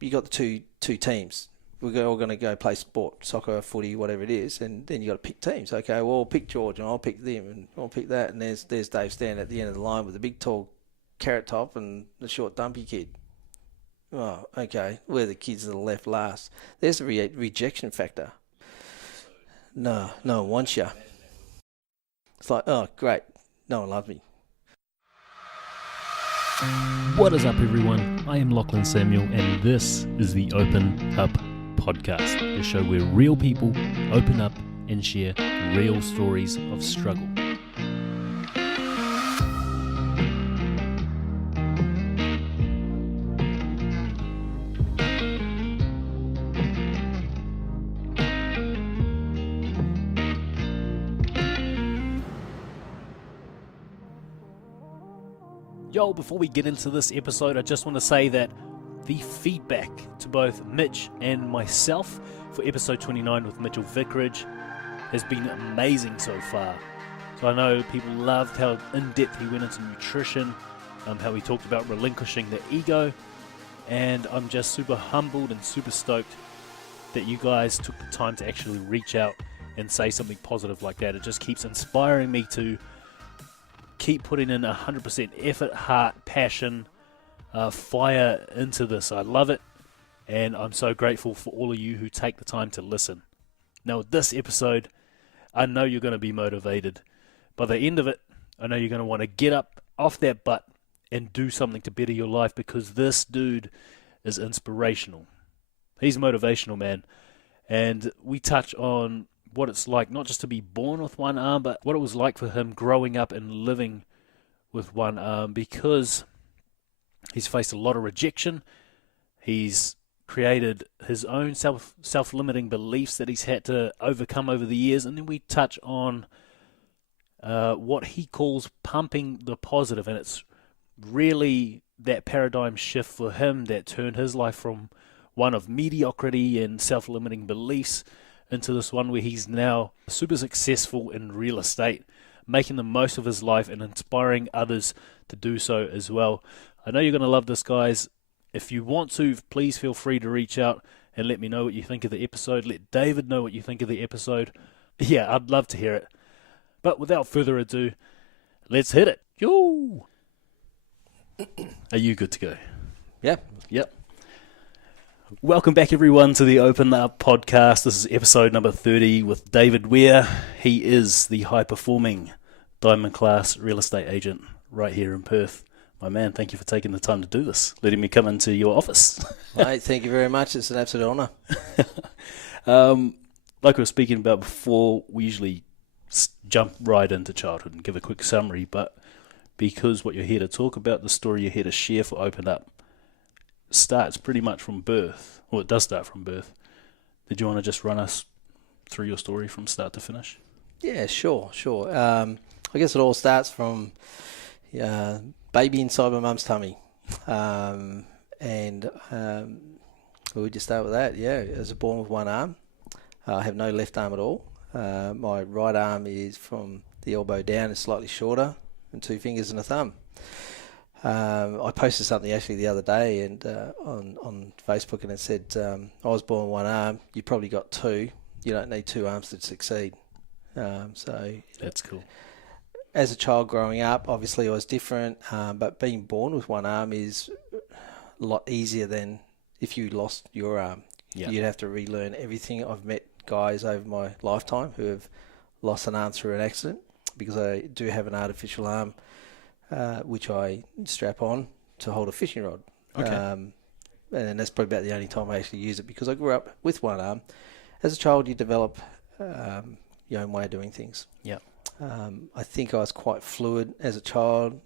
you got the two teams. We're all going to go play sport, soccer, footy, whatever it is, and then you got to pick teams. Okay, well, I'll pick George, and I'll pick them, and I'll pick that, and there's Dave standing at the end of the line with the big tall carrot top and the short dumpy kid. Oh, okay, we're the kids that are left last. There's the rejection factor. No one wants you. It's like, oh, great, no one loves me. What is up, everyone? I am Lachlan Samuel, and this is the Open Up Podcast, the show where real people open up and share real stories of struggle. Yo, before we get into this episode, I just want to say that the feedback to both Mitch and myself for episode 29 with Mitchell Vicarage has been amazing so far. So I know people loved how in-depth he went into nutrition, how he talked about relinquishing the ego, and I'm just super humbled and super stoked that you guys took the time to actually reach out and say something positive like that. It just keeps inspiring me to keep putting in 100% effort, heart, passion, fire into this. I love it, and I'm so grateful for all of you who take the time to listen. Now, with this episode, I know you're going to be motivated. By the end of it, I know you're going to want to get up off that butt and do something to better your life, because this dude is inspirational. He's motivational, man. And we touch on what it's like not just to be born with one arm, but what it was like for him growing up and living with one arm, because he's faced a lot of rejection. He's created his own self-limiting beliefs that he's had to overcome over the years. And then we touch on what he calls pumping the positive, and it's really that paradigm shift for him that turned his life from one of mediocrity and self-limiting beliefs into this one where he's now super successful in real estate, making the most of his life and inspiring others to do so as well. I know you're going to love this, guys. If you want to, please feel free to reach out and let me know what you think of the episode. Let David know what you think of the episode. Yeah, I'd love to hear it. But without further ado, let's hit it. Yo! Are you good to go? Yep. Welcome back, everyone, to the Open Up Podcast. This is episode number 30 with David Weir. He is the high-performing diamond class real estate agent right here in Perth. My man, thank you for taking the time to do this, letting me come into your office. Mate, thank you very much. It's an absolute honour. Like we were speaking about before, we usually jump right into childhood and give a quick summary, but because what you're here to talk about, the story you're here to share for Open Up, starts pretty much from birth. Well, it does start from birth. Did you want to just run us through your story from start to finish? Yeah, sure. I guess it all starts from baby inside my mum's tummy. We'll just start with that. Yeah, I was born with one arm. I have no left arm at all. My right arm is from the elbow down, is slightly shorter, and 2 fingers and a thumb. I posted something actually the other day and on Facebook, and it said, I was born with one arm, you probably got 2. You don't need 2 arms to succeed. So that's cool. As a child growing up, obviously I was different, but being born with one arm is a lot easier than if you lost your arm. Yeah. You'd have to relearn everything. I've met guys over my lifetime who have lost an arm through an accident, because I do have an artificial arm, which I strap on to hold a fishing rod. Okay. And that's probably about the only time I actually use it, because I grew up with one arm. As a child, you develop your own way of doing things. Yeah. I think I was quite fluid as a child,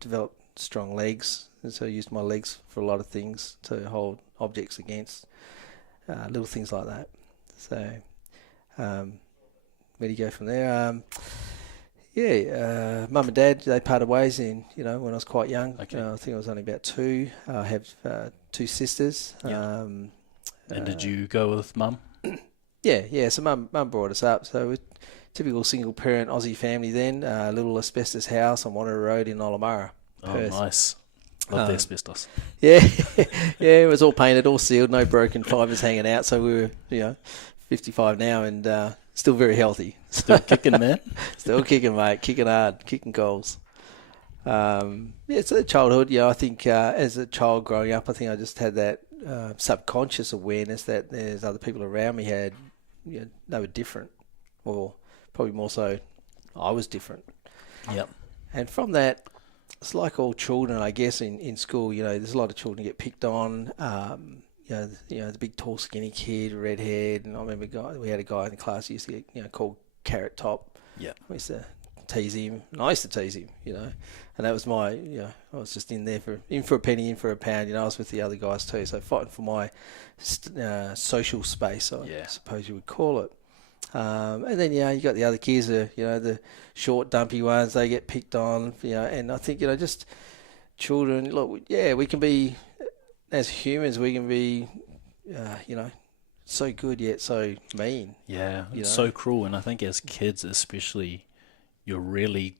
developed strong legs, and so I used my legs for a lot of things to hold objects against, little things like that. So where do you go from there? Mum and Dad, they parted ways when I was quite young. Okay. I think I was only about 2. I have 2 sisters. Yeah. And did you go with Mum? Yeah. So Mum brought us up. So we're typical single parent Aussie family then. A little asbestos house on Wanneroo Road in Olamara, Perth. Oh, nice. Love the asbestos. Yeah, yeah, it was all painted, all sealed, no broken fibres hanging out. So we were, 55 now and still very healthy. Still kicking, man. Still kicking, mate. Kicking hard, kicking goals. It's a childhood. I think as a child growing up, I think I just had that subconscious awareness that there's other people around me had, they were different, or probably more so, I was different. Yep. And from that, it's like all children, I guess, in school. There's a lot of children get picked on. The big, tall, skinny kid, red-haired. And I remember we had a guy in the class who used to get called Carrot Top. Yeah. We used to tease him, and I used to tease him, and that was my, I was just in for a penny, in for a pound. I was with the other guys too, so fighting for my social space, I suppose you would call it. And then you got the other kids, the short, dumpy ones. They get picked on, and I think just children. Look, we can be, as humans, we can be, so good yet so mean. Yeah, it's so cruel, and I think as kids especially, you're really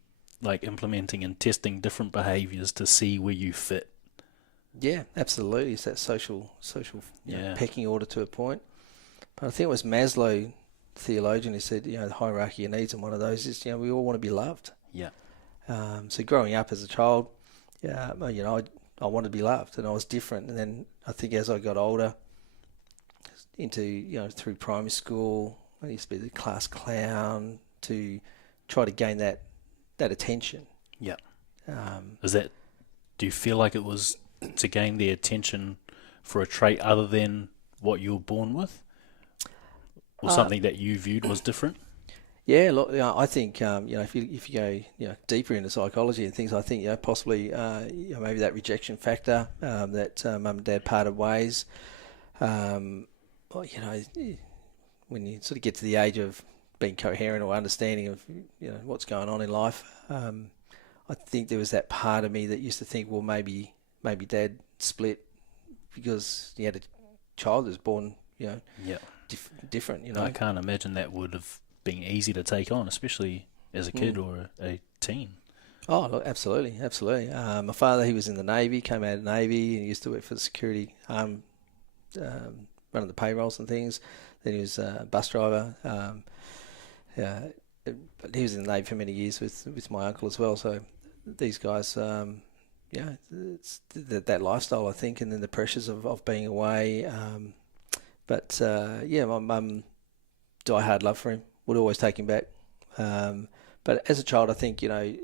implementing and testing different behaviours to see where you fit. Yeah, absolutely. It's that social pecking order to a point. But I think it was Maslow, theologian, who said, the hierarchy of needs, and one of those is, we all want to be loved. Yeah. So growing up as a child, I wanted to be loved, and I was different. And then I think as I got older, into, through primary school, I used to be the class clown to try to gain that attention. Yeah. Do you feel like it was to gain the attention for a trait other than what you were born with? Or something that you viewed was different? Yeah, look, I think if you go deeper into psychology and things, I think possibly maybe that rejection factor, that mum and dad parted ways. When you sort of get to the age of being coherent or understanding of what's going on in life, I think there was that part of me that used to think, well, maybe dad split because he had a child that was born, different. I can't imagine that would have been easy to take on, especially as a kid or a teen. Oh, look, absolutely. My father, he was in the Navy, came out of the Navy, and he used to work for the security, running the payrolls and things. Then he was a bus driver. But he was in the Navy for many years with my uncle as well. So these guys, it's that lifestyle, I think, and then the pressures of being away. My mum, die-hard love for him, would always take him back. But as a child, I think, a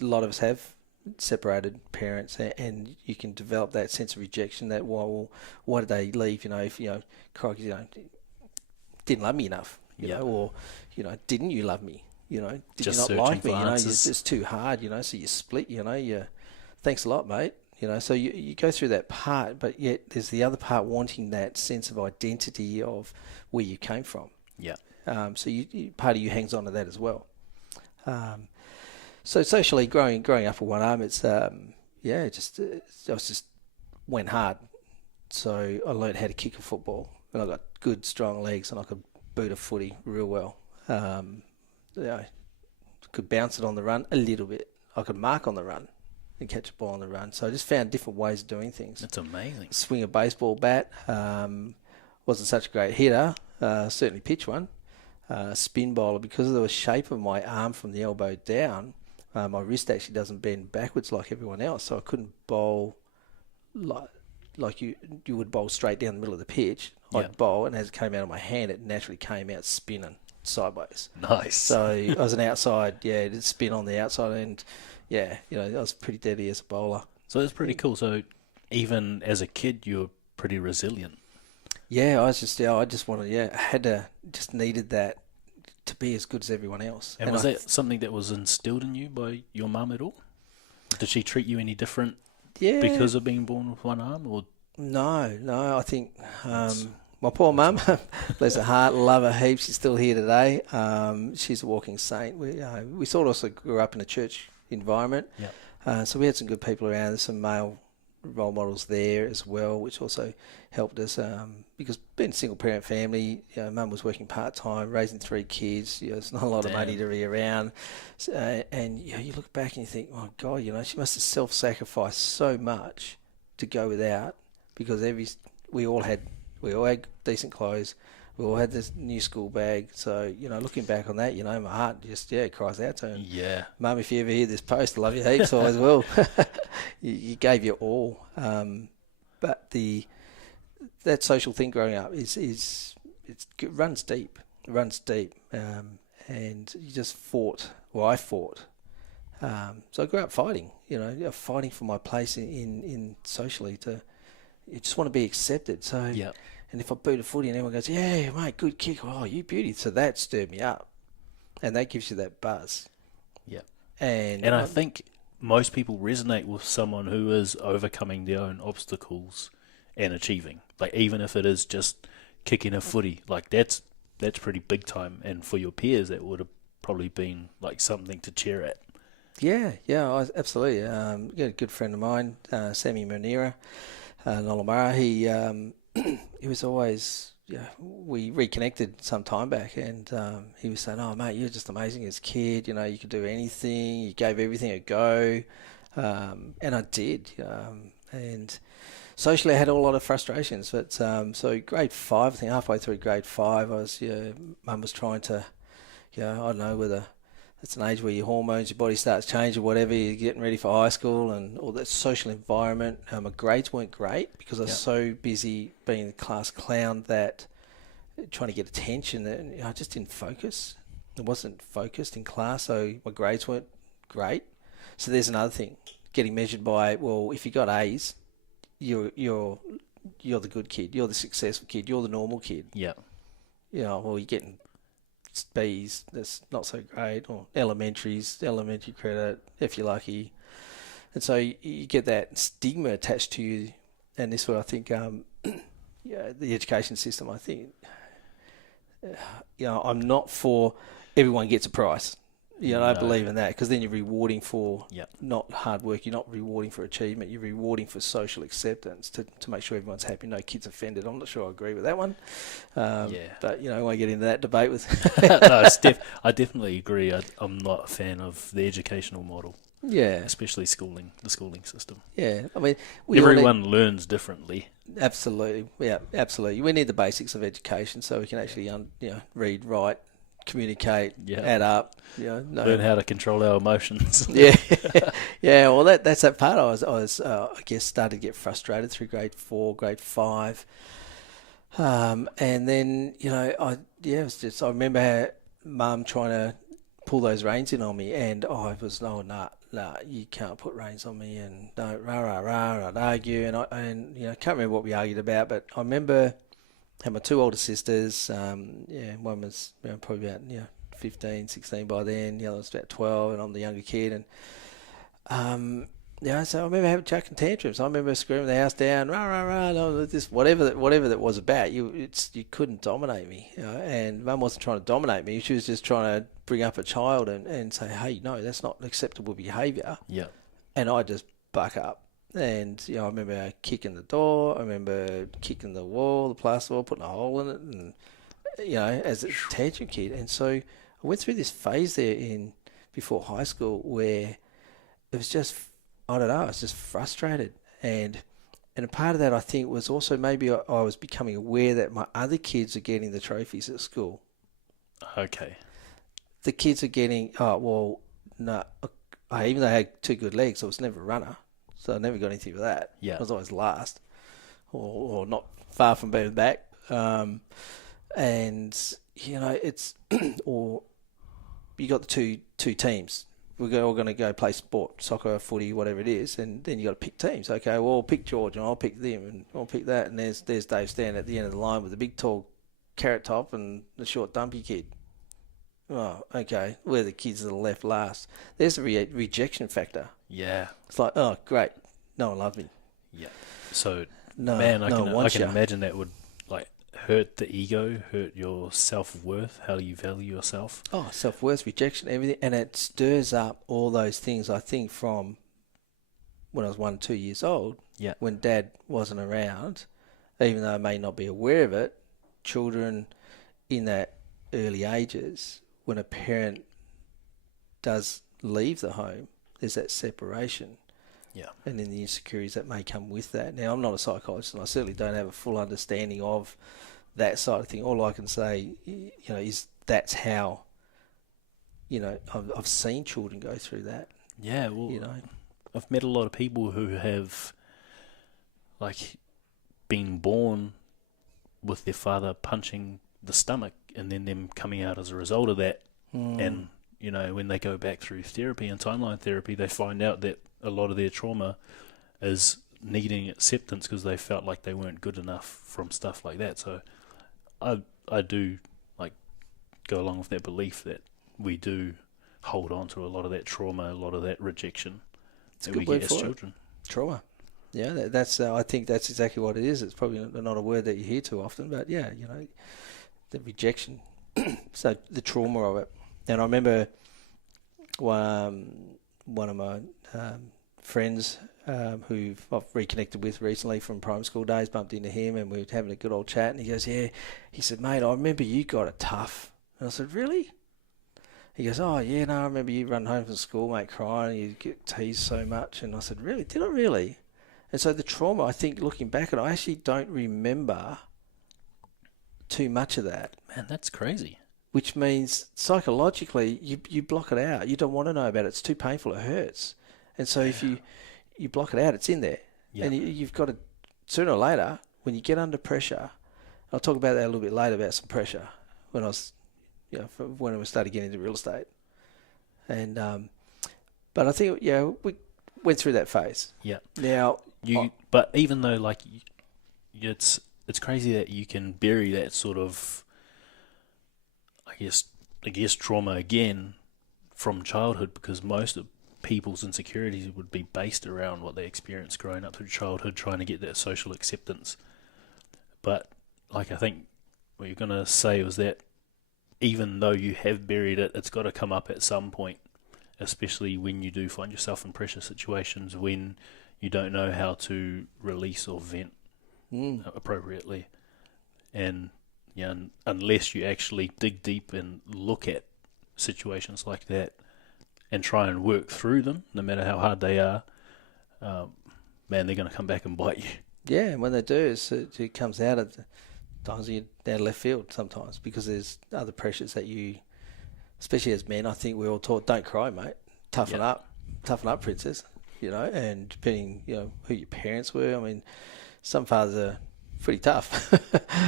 lot of us have separated parents, and you can develop that sense of rejection that, why did they leave? If, crikey, didn't love me enough, or, didn't you love me? Did just you not like me? Answers. It's too hard, so you split, thanks a lot, mate. So you go through that part, but yet there's the other part wanting that sense of identity of where you came from. Yeah. So part of you hangs on to that as well. So socially, growing up with one arm, it's I just went hard. So I learned how to kick a football, and I got good, strong legs, and I could boot a footy real well. Could bounce it on the run a little bit. I could mark on the run and catch a ball on the run. So I just found different ways of doing things. That's amazing. Swing a baseball bat. Wasn't such a great hitter. Certainly pitch one. Spin bowler, because of the shape of my arm from the elbow down, my wrist actually doesn't bend backwards like everyone else. So I couldn't bowl like you would bowl straight down the middle of the pitch. I'd bowl, and as it came out of my hand, it naturally came out spinning sideways. Nice. So I was an outside, it did spin on the outside, and I was pretty deadly as a bowler. So that's pretty cool. So even as a kid, you were pretty resilient. Yeah, I just wanted, just needed that to be as good as everyone else. And was that something that was instilled in you by your mum at all? Did she treat you any different because of being born with one arm? Or No, I think my poor mum, bless her heart, love her heaps. She's still here today. She's a walking saint. We sort of also grew up in a church environment. Yeah. So we had some good people around. There's some male role models there as well, which also helped us because being a single parent family, mum was working part time, raising 3 kids. It's not a lot of money to be around, and you look back and you think, oh God, she must have self-sacrificed so much to go without, because we all had decent clothes. We all had this new school bag. So, looking back on that, my heart just, cries out to him. Yeah. Mum, if you ever hear this post, I love you heaps as well. You gave your all. But that social thing growing up it runs deep. It runs deep. And you just fought. Well, I fought. So I grew up fighting, fighting for my place in socially you just want to be accepted. So, yeah. And if I boot a footy and everyone goes, yeah, mate, good kick. Oh, you beauty. So that stirred me up. And that gives you that buzz. Yeah. And I think most people resonate with someone who is overcoming their own obstacles and achieving. Like, even if it is just kicking a footy, like that's pretty big time. And for your peers, that would have probably been like something to cheer at. Yeah, absolutely. Got a good friend of mine, Sammy Munira, Nolamara. He was always, we reconnected some time back, and he was saying, oh, mate, you're just amazing as a kid. You could do anything. You gave everything a go. And I did. And socially, I had a lot of frustrations. But so grade 5, I think halfway through grade 5, Mum was trying to, I don't know whether it's an age where your hormones, your body starts changing, whatever, you're getting ready for high school and all that social environment. My grades weren't great because I was so busy being the class clown that trying to get attention that I just didn't focus. I wasn't focused in class, so my grades weren't great. So there's another thing, getting measured by, well, if you got A's, you're the good kid, you're the successful kid, you're the normal kid. Yeah. Well, you're getting B's, that's not so great, or elementary credit if you're lucky, and so you get that stigma attached to you. And this is what I think the education system, I think I'm not for everyone gets a prize. I believe in that, because then you're rewarding for not hard work, you're not rewarding for achievement, you're rewarding for social acceptance to make sure everyone's happy, no kids offended. I'm not sure I agree with that one. But, I won't get into that debate with... No, I definitely agree. I'm not a fan of the educational model. Yeah. Especially the schooling system. Yeah. I mean... Everyone learns differently. Absolutely. Yeah, absolutely. We need the basics of education so we can actually, read, write, communicate, add up, learn how to control our emotions. Yeah. Well, that's that part. I was I guess started to get frustrated through grade 4, grade 5, and then I remember how Mum trying to pull those reins in on me, and I was nah, you can't put reins on me, and don't I'd argue, and I can't remember what we argued about, but I remember. Had my 2 older sisters. One was probably about 15, 16 by then. The other was about 12, and I'm the younger kid. And so I remember having chucking tantrums. I remember screaming the house down, no, this whatever that was about. You couldn't dominate me. And Mum wasn't trying to dominate me. She was just trying to bring up a child and say, hey, no, that's not acceptable behaviour. Yeah. And I just buck up. And I remember kicking the door. I remember kicking the wall, the plaster wall, putting a hole in it, and as a tantrum kid. And so I went through this phase there before high school where it was just, I don't know, I was just frustrated. And a part of that, I think, was also maybe I was becoming aware that my other kids are getting the trophies at school. Okay. The kids are getting, even though I had 2 good legs, I was never a runner. So I never got anything for that. Yeah. I was always last, or not far from being back. And it's or you got the two teams. We're all going to go play sport, soccer, footy, whatever it is, and then you got to pick teams. Okay, well, I'll pick George, and I'll pick them, and I'll pick that. And there's Dave standing at the end of the line with the big tall carrot top and the short dumpy kid. Oh, okay. We're the kids that are left last. There's the rejection factor. Yeah. It's like, oh, great. No one loved me. Yeah. So, no, I can imagine that would hurt the ego, hurt your self-worth. How do you value yourself? Oh, self-worth, rejection, everything. And it stirs up all those things, I think, from when I was 1, 2 years old, Yeah. when Dad wasn't around, even though I may not be aware of it, children in that early ages, when a parent does leave the home, there's that separation. Yeah. And then the insecurities that may come with that. Now, I'm not a psychologist, and I certainly don't have a full understanding of that side of thing. All I can say, is that's how, I've seen children go through that. Yeah, well, I've met a lot of people who have, been born with their father punching the stomach and then them coming out as a result of that. And, when they go back through therapy and timeline therapy, they find out that a lot of their trauma is needing acceptance because they felt like they weren't good enough from stuff like that. So I do, go along with that belief that we do hold on to a lot of that trauma, a lot of that rejection that we get as children. Trauma. Yeah, that's. I think that's exactly what it is. It's probably not a word that you hear too often, but yeah, the rejection. So the trauma of it. And I remember one of my friends who I've reconnected with recently from primary school days, bumped into him and we were having a good old chat, and he goes, yeah, he said, mate, I remember you got it tough. And I said, really? He goes, oh, yeah, no, I remember you run home from school, mate, crying, you get teased so much. And I said, really? Did I really? And so the trauma, I think, looking back at it, I actually don't remember too much of that. Man, that's crazy. Which means psychologically, you block it out. You don't want to know about it. It's too painful. It hurts. And so if you block it out, it's in there. Yeah. And you've got to, sooner or later, when you get under pressure, I'll talk about that a little bit later, about some pressure, when I was, when I started getting into real estate. And, but I think, we went through that phase. Yeah. Now, but even though, it's crazy that you can bury that sort of, I guess trauma again from childhood, because most of people's insecurities would be based around what they experienced growing up through childhood, trying to get that social acceptance. But I think what you're going to say was that even though you have buried it, it's got to come up at some point, especially when you do find yourself in pressure situations when you don't know how to release or vent appropriately. And unless you actually dig deep and look at situations like that and try and work through them, no matter how hard they are, they're going to come back and bite you. Yeah, and when they do, it comes out at times you're down left field sometimes, because there's other pressures that you, especially as men, I think we're all taught, don't cry, mate, toughen up, princess, and depending, who your parents were. I mean, some fathers are pretty tough.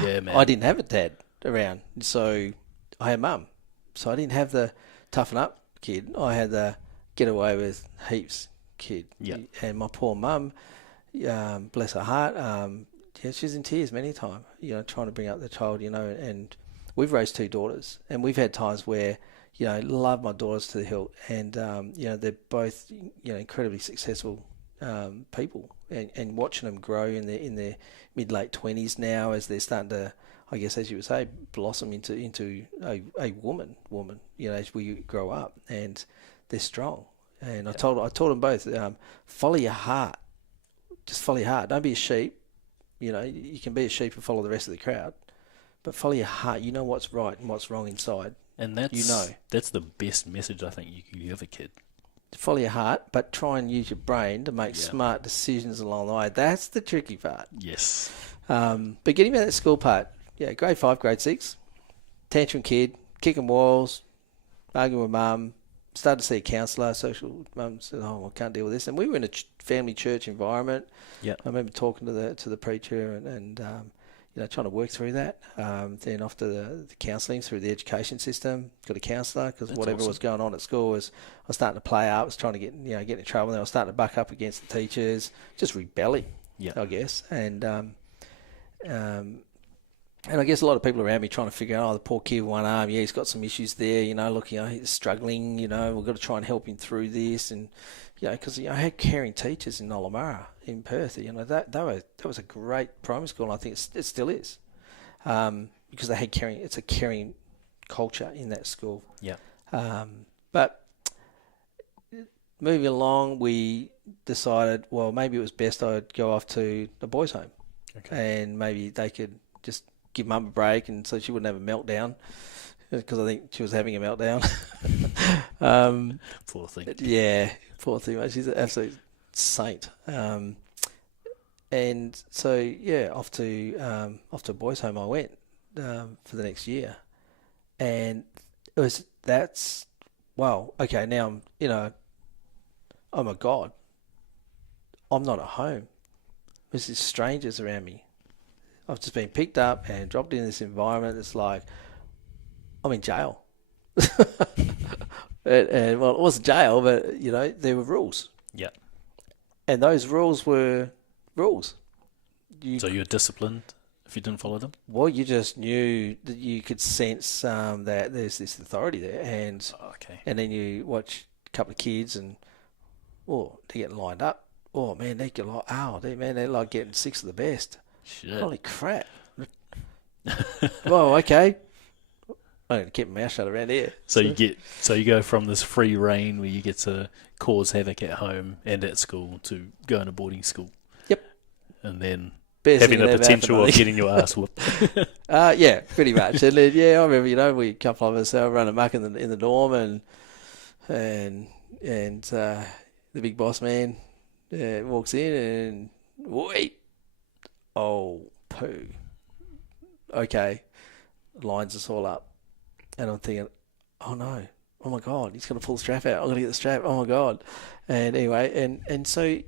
Yeah, man. I didn't have a dad around, so I had mum. So I didn't have the toughen up kid. I had the get away with heaps kid. Yeah. And my poor mum, bless her heart, she's in tears many times, trying to bring up the child, and we've raised 2 daughters, and we've had times where, love my daughters to the hilt, and, they're both, incredibly successful people, and watching them grow in their mid-late 20s now, as they're starting to, I guess, as you would say, blossom into a woman, as we grow up, and they're strong. And I taught them both, follow your heart. Just follow your heart. Don't be a sheep. You can be a sheep and follow the rest of the crowd, but follow your heart. You know what's right and what's wrong inside. And that's the best message I think you can give a kid. Follow your heart, but try and use your brain to make smart decisions along the way. That's the tricky part. Yes. But getting back to that school part, grade 5, grade 6, tantrum kid, kicking walls, arguing with mum, started to see a counsellor. Social mum said, "Oh, I can't deal with this." And we were in a family church environment. Yeah, I remember talking to the preacher and trying to work through that. Then off to the counselling through the education system. Got a counsellor because whatever was going on at school was I was starting to play up. I was trying to get in trouble. Then I was starting to buck up against the teachers, just rebelling. Yeah, I guess. And I guess a lot of people around me trying to figure out, the poor kid with one arm, he's got some issues there, he's struggling, we've got to try and help him through this. And, because I had caring teachers in Nollamara, in Perth, that was a great primary school, and I think it still is, because they had it's a caring culture in that school. Yeah. But moving along, we decided, well, maybe it was best I'd go off to the boys' home. Okay. And maybe they could just give Mum a break and so she wouldn't have a meltdown, because I think she was having a meltdown. Poor thing. Yeah, poor thing, mate. She's an absolute saint. And so, yeah, off to boys' home I went for the next year. And wow, okay, now I'm a god. I'm not at home. There's these strangers around me. I've just been picked up and dropped in this environment that's like, I'm in jail. and well, it wasn't jail, but, there were rules. Yeah. And those rules were rules. So you're disciplined if you didn't follow them? Well, you just knew that you could sense that there's this authority there. And then you watch a couple of kids and, they're getting lined up. Oh, man, they're like getting six of the best. Shit. Holy crap. Well, okay. I'm going to keep my mouth shut around here. So you go from this free reign where you get to cause havoc at home and at school to going to boarding school. Yep. And then Best having the potential of getting your ass whooped. Yeah, pretty much. And then, I remember, we a couple of us run amok in the dorm, and the big boss man walks in and wait. Oh, poo. Okay, lines us all up, and I'm thinking, oh no, oh my god, he's gonna pull the strap out. I'm gonna get the strap. Oh my god. And anyway, and so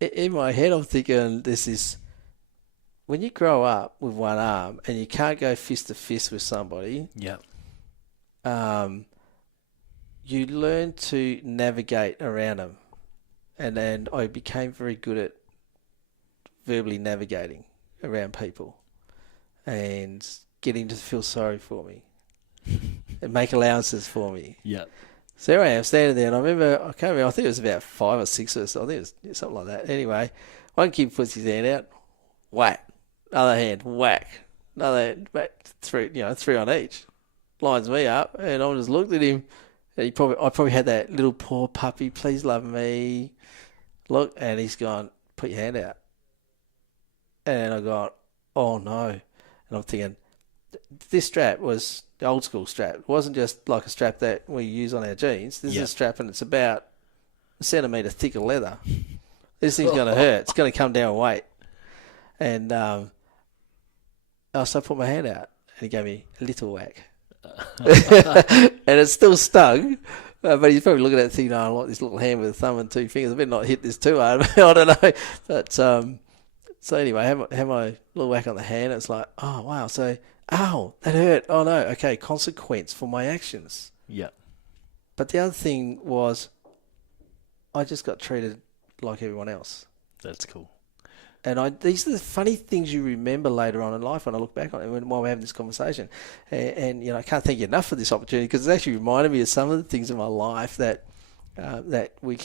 in my head, I'm thinking, this is. When you grow up with one arm and you can't go fist to fist with somebody, you learn to navigate around them. And then I became very good at verbally navigating around people and getting to feel sorry for me and make allowances for me. Yeah. So there I am standing there, and I can't remember, I think it was about 5 or 6 of us. I think it was something like that. Anyway, one kid puts his hand out, whack. Other hand, whack. Another hand, whack. Three on each. Lines me up, and I just looked at him, and I probably had that little poor puppy, please love me look, and he's gone, put your hand out. And I got, oh no. And I'm thinking, this strap was the old school strap. It wasn't just like a strap that we use on our jeans. This is a strap, and it's about a centimetre thick of leather. This thing's going to hurt. It's going to come down weight. And so I put my hand out, and he gave me a little whack. And it still stung, but he's probably looking at it thinking, I like this little hand with a thumb and 2 fingers. I better not hit this too hard. I don't know. But so anyway, I had my little whack on the hand. It's like, oh, wow. So, ow, that hurt. Oh, no. Okay, consequence for my actions. Yeah. But the other thing was I just got treated like everyone else. That's cool. And these are the funny things you remember later on in life when I look back on it, while we're having this conversation. And I can't thank you enough for this opportunity, because it's actually reminded me of some of the things in my life that we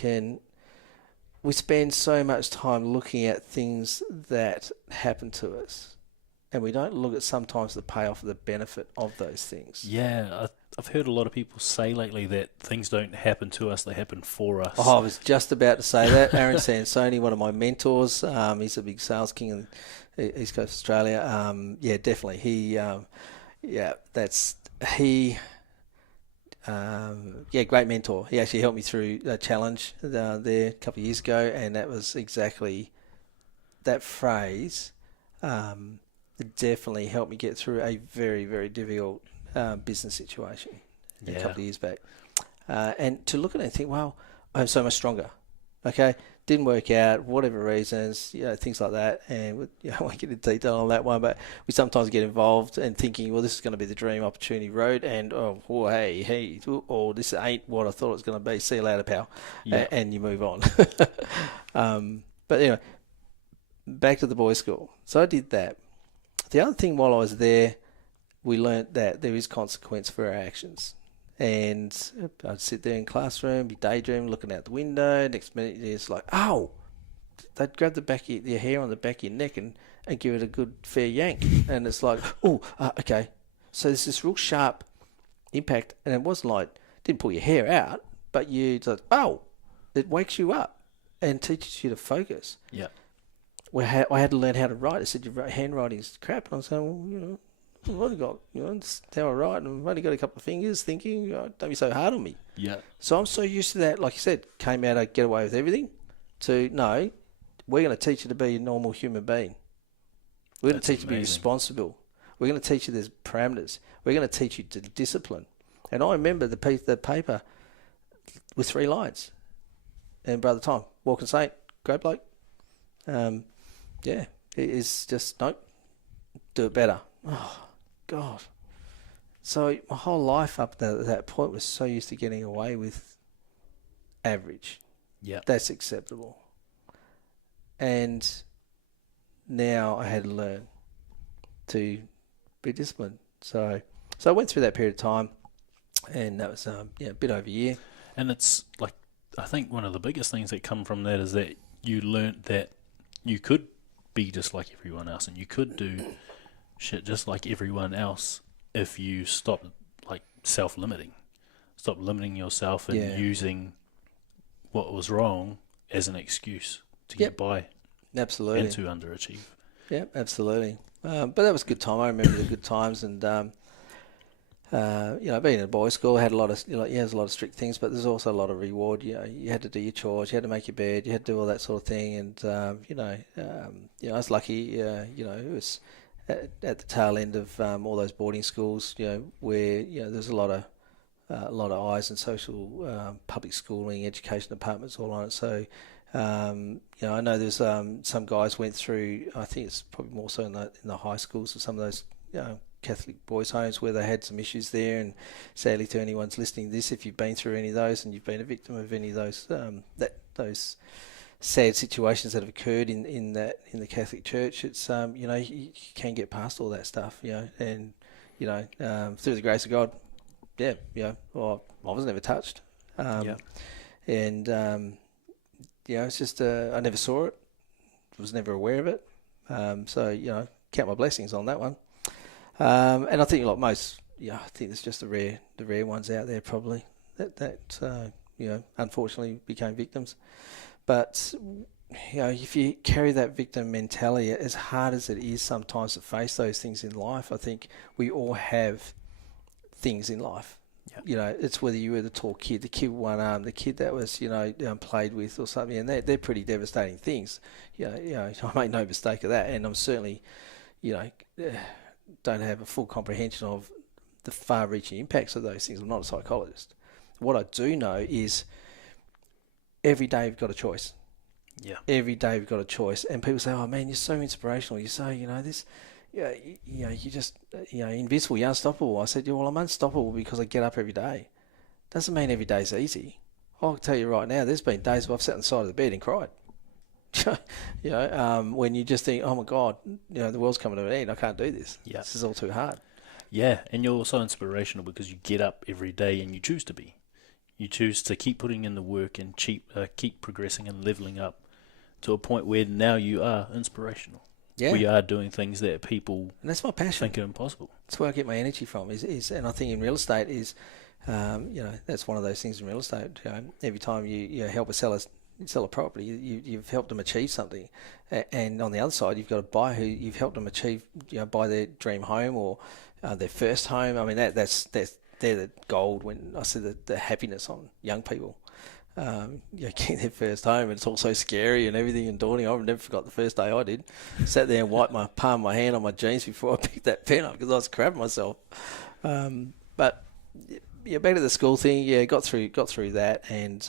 spend so much time looking at things that happen to us, and we don't look at sometimes the payoff of the benefit of those things. Yeah, I've heard a lot of people say lately that things don't happen to us, they happen for us. Oh, I was just about to say that. Aaron Sansoni, one of my mentors, he's a big sales king in East Coast Australia. Yeah, definitely. Great mentor. He actually helped me through a challenge there a couple of years ago, and that was exactly that phrase. It definitely helped me get through a very, very difficult business situation a couple of years back. And to look at it and think, wow, I'm so much stronger. Okay, didn't work out, whatever reasons, things like that. And I won't get into detail on that one, but we sometimes get involved and thinking, well, this is going to be the dream opportunity road, and this ain't what I thought it was going to be. See you later, pal. Yeah. And you move on. But anyway, back to the boys' school. So I did that. The other thing while I was there, we learnt that there is consequence for our actions. And I'd sit there in classroom, be daydreaming, looking out the window. Next minute, it's like, oh, they'd grab the back of your hair on the back of your neck and give it a good fair yank. And it's like, okay. So there's this real sharp impact. And it wasn't like, didn't pull your hair out, but you just, oh, It wakes you up and teaches you to focus. Yeah. I had to learn how to write. I said, your handwriting's crap. And I was saying, well, I've only got, it's how I write, and I've only got a couple of fingers thinking, don't be so hard on me. Yeah. So I'm so used to that, like you said, came out of get away with everything, to, no, we're going to teach you to be a normal human being. We're going to teach you to be responsible. We're going to teach you there's parameters. We're going to teach you to discipline. And I remember the paper with 3 lines. And Brother Tom, Walking Saint, great bloke. It is just, nope, do it better. Oh, God. So my whole life up to that point was so used to getting away with average. Yeah. That's acceptable. And now I had to learn to be disciplined. So I went through that period of time, and that was a bit over a year. And it's like, I think one of the biggest things that come from that is that you learnt that you could be just like everyone else, and you could do shit just like everyone else if you stop like self-limiting, stop limiting yourself and using what was wrong as an excuse to get by. Absolutely. And to underachieve. Yeah, absolutely. But that was a good time. I remember the good times, and being in a boys' school, had a lot of, there's a lot of strict things, but there's also a lot of reward. You had to do your chores, you had to make your bed, you had to do all that sort of thing, and I was lucky. It was at the tail end of all those boarding schools, where there's a lot of eyes and social public schooling, education departments all on it. So. I know there's some guys went through. I think it's probably more so in the high schools or some of those Catholic boys' homes where they had some issues there. And sadly, to anyone's listening to this, if you've been through any of those and you've been a victim of any of those those sad situations that have occurred in the Catholic Church, it's you can get past all that stuff, and through the grace of God, well, I was never touched, and. It's just I never saw it, was never aware of it. So count my blessings on that one. And I think like most, I think there's just the rare ones out there probably that unfortunately became victims. But if you carry that victim mentality, as hard as it is sometimes to face those things in life, I think we all have things in life. Yep. It's whether you were the tall kid, the kid with one arm, the kid that was, played with or something, and they're pretty devastating things. I make no mistake of that, and I'm certainly, don't have a full comprehension of the far-reaching impacts of those things. I'm not a psychologist. What I do know is every day we've got a choice. Yeah. Every day we've got a choice, and people say, "Oh man, you're so inspirational. You're so, this." You just, invincible, you're unstoppable. I said, well, I'm unstoppable because I get up every day. Doesn't mean every day's easy. I'll tell you right now, there's been days where I've sat on the side of the bed and cried. When you just think, oh my God, the world's coming to an end. I can't do this. Yeah. This is all too hard. Yeah, and you're also inspirational because you get up every day and you choose to be. You choose to keep putting in the work and keep progressing and leveling up to a point where now you are inspirational. Yeah. We are doing things that people and that's my passion. Think are impossible. That's where I get my energy from. Is and I think in real estate is, that's one of those things in real estate. Every time you help a seller sell a property, you've helped them achieve something, and on the other side, you've got a buyer who you've helped them achieve, buy their dream home or their first home. I mean they're the gold when I see the happiness on young people. Getting their first home, and it's all so scary and everything and daunting. I never forgot the first day I did. Sat there and wiped my palm of my hand on my jeans before I picked that pen up because I was crapping myself. But back to the school thing. Got through that, and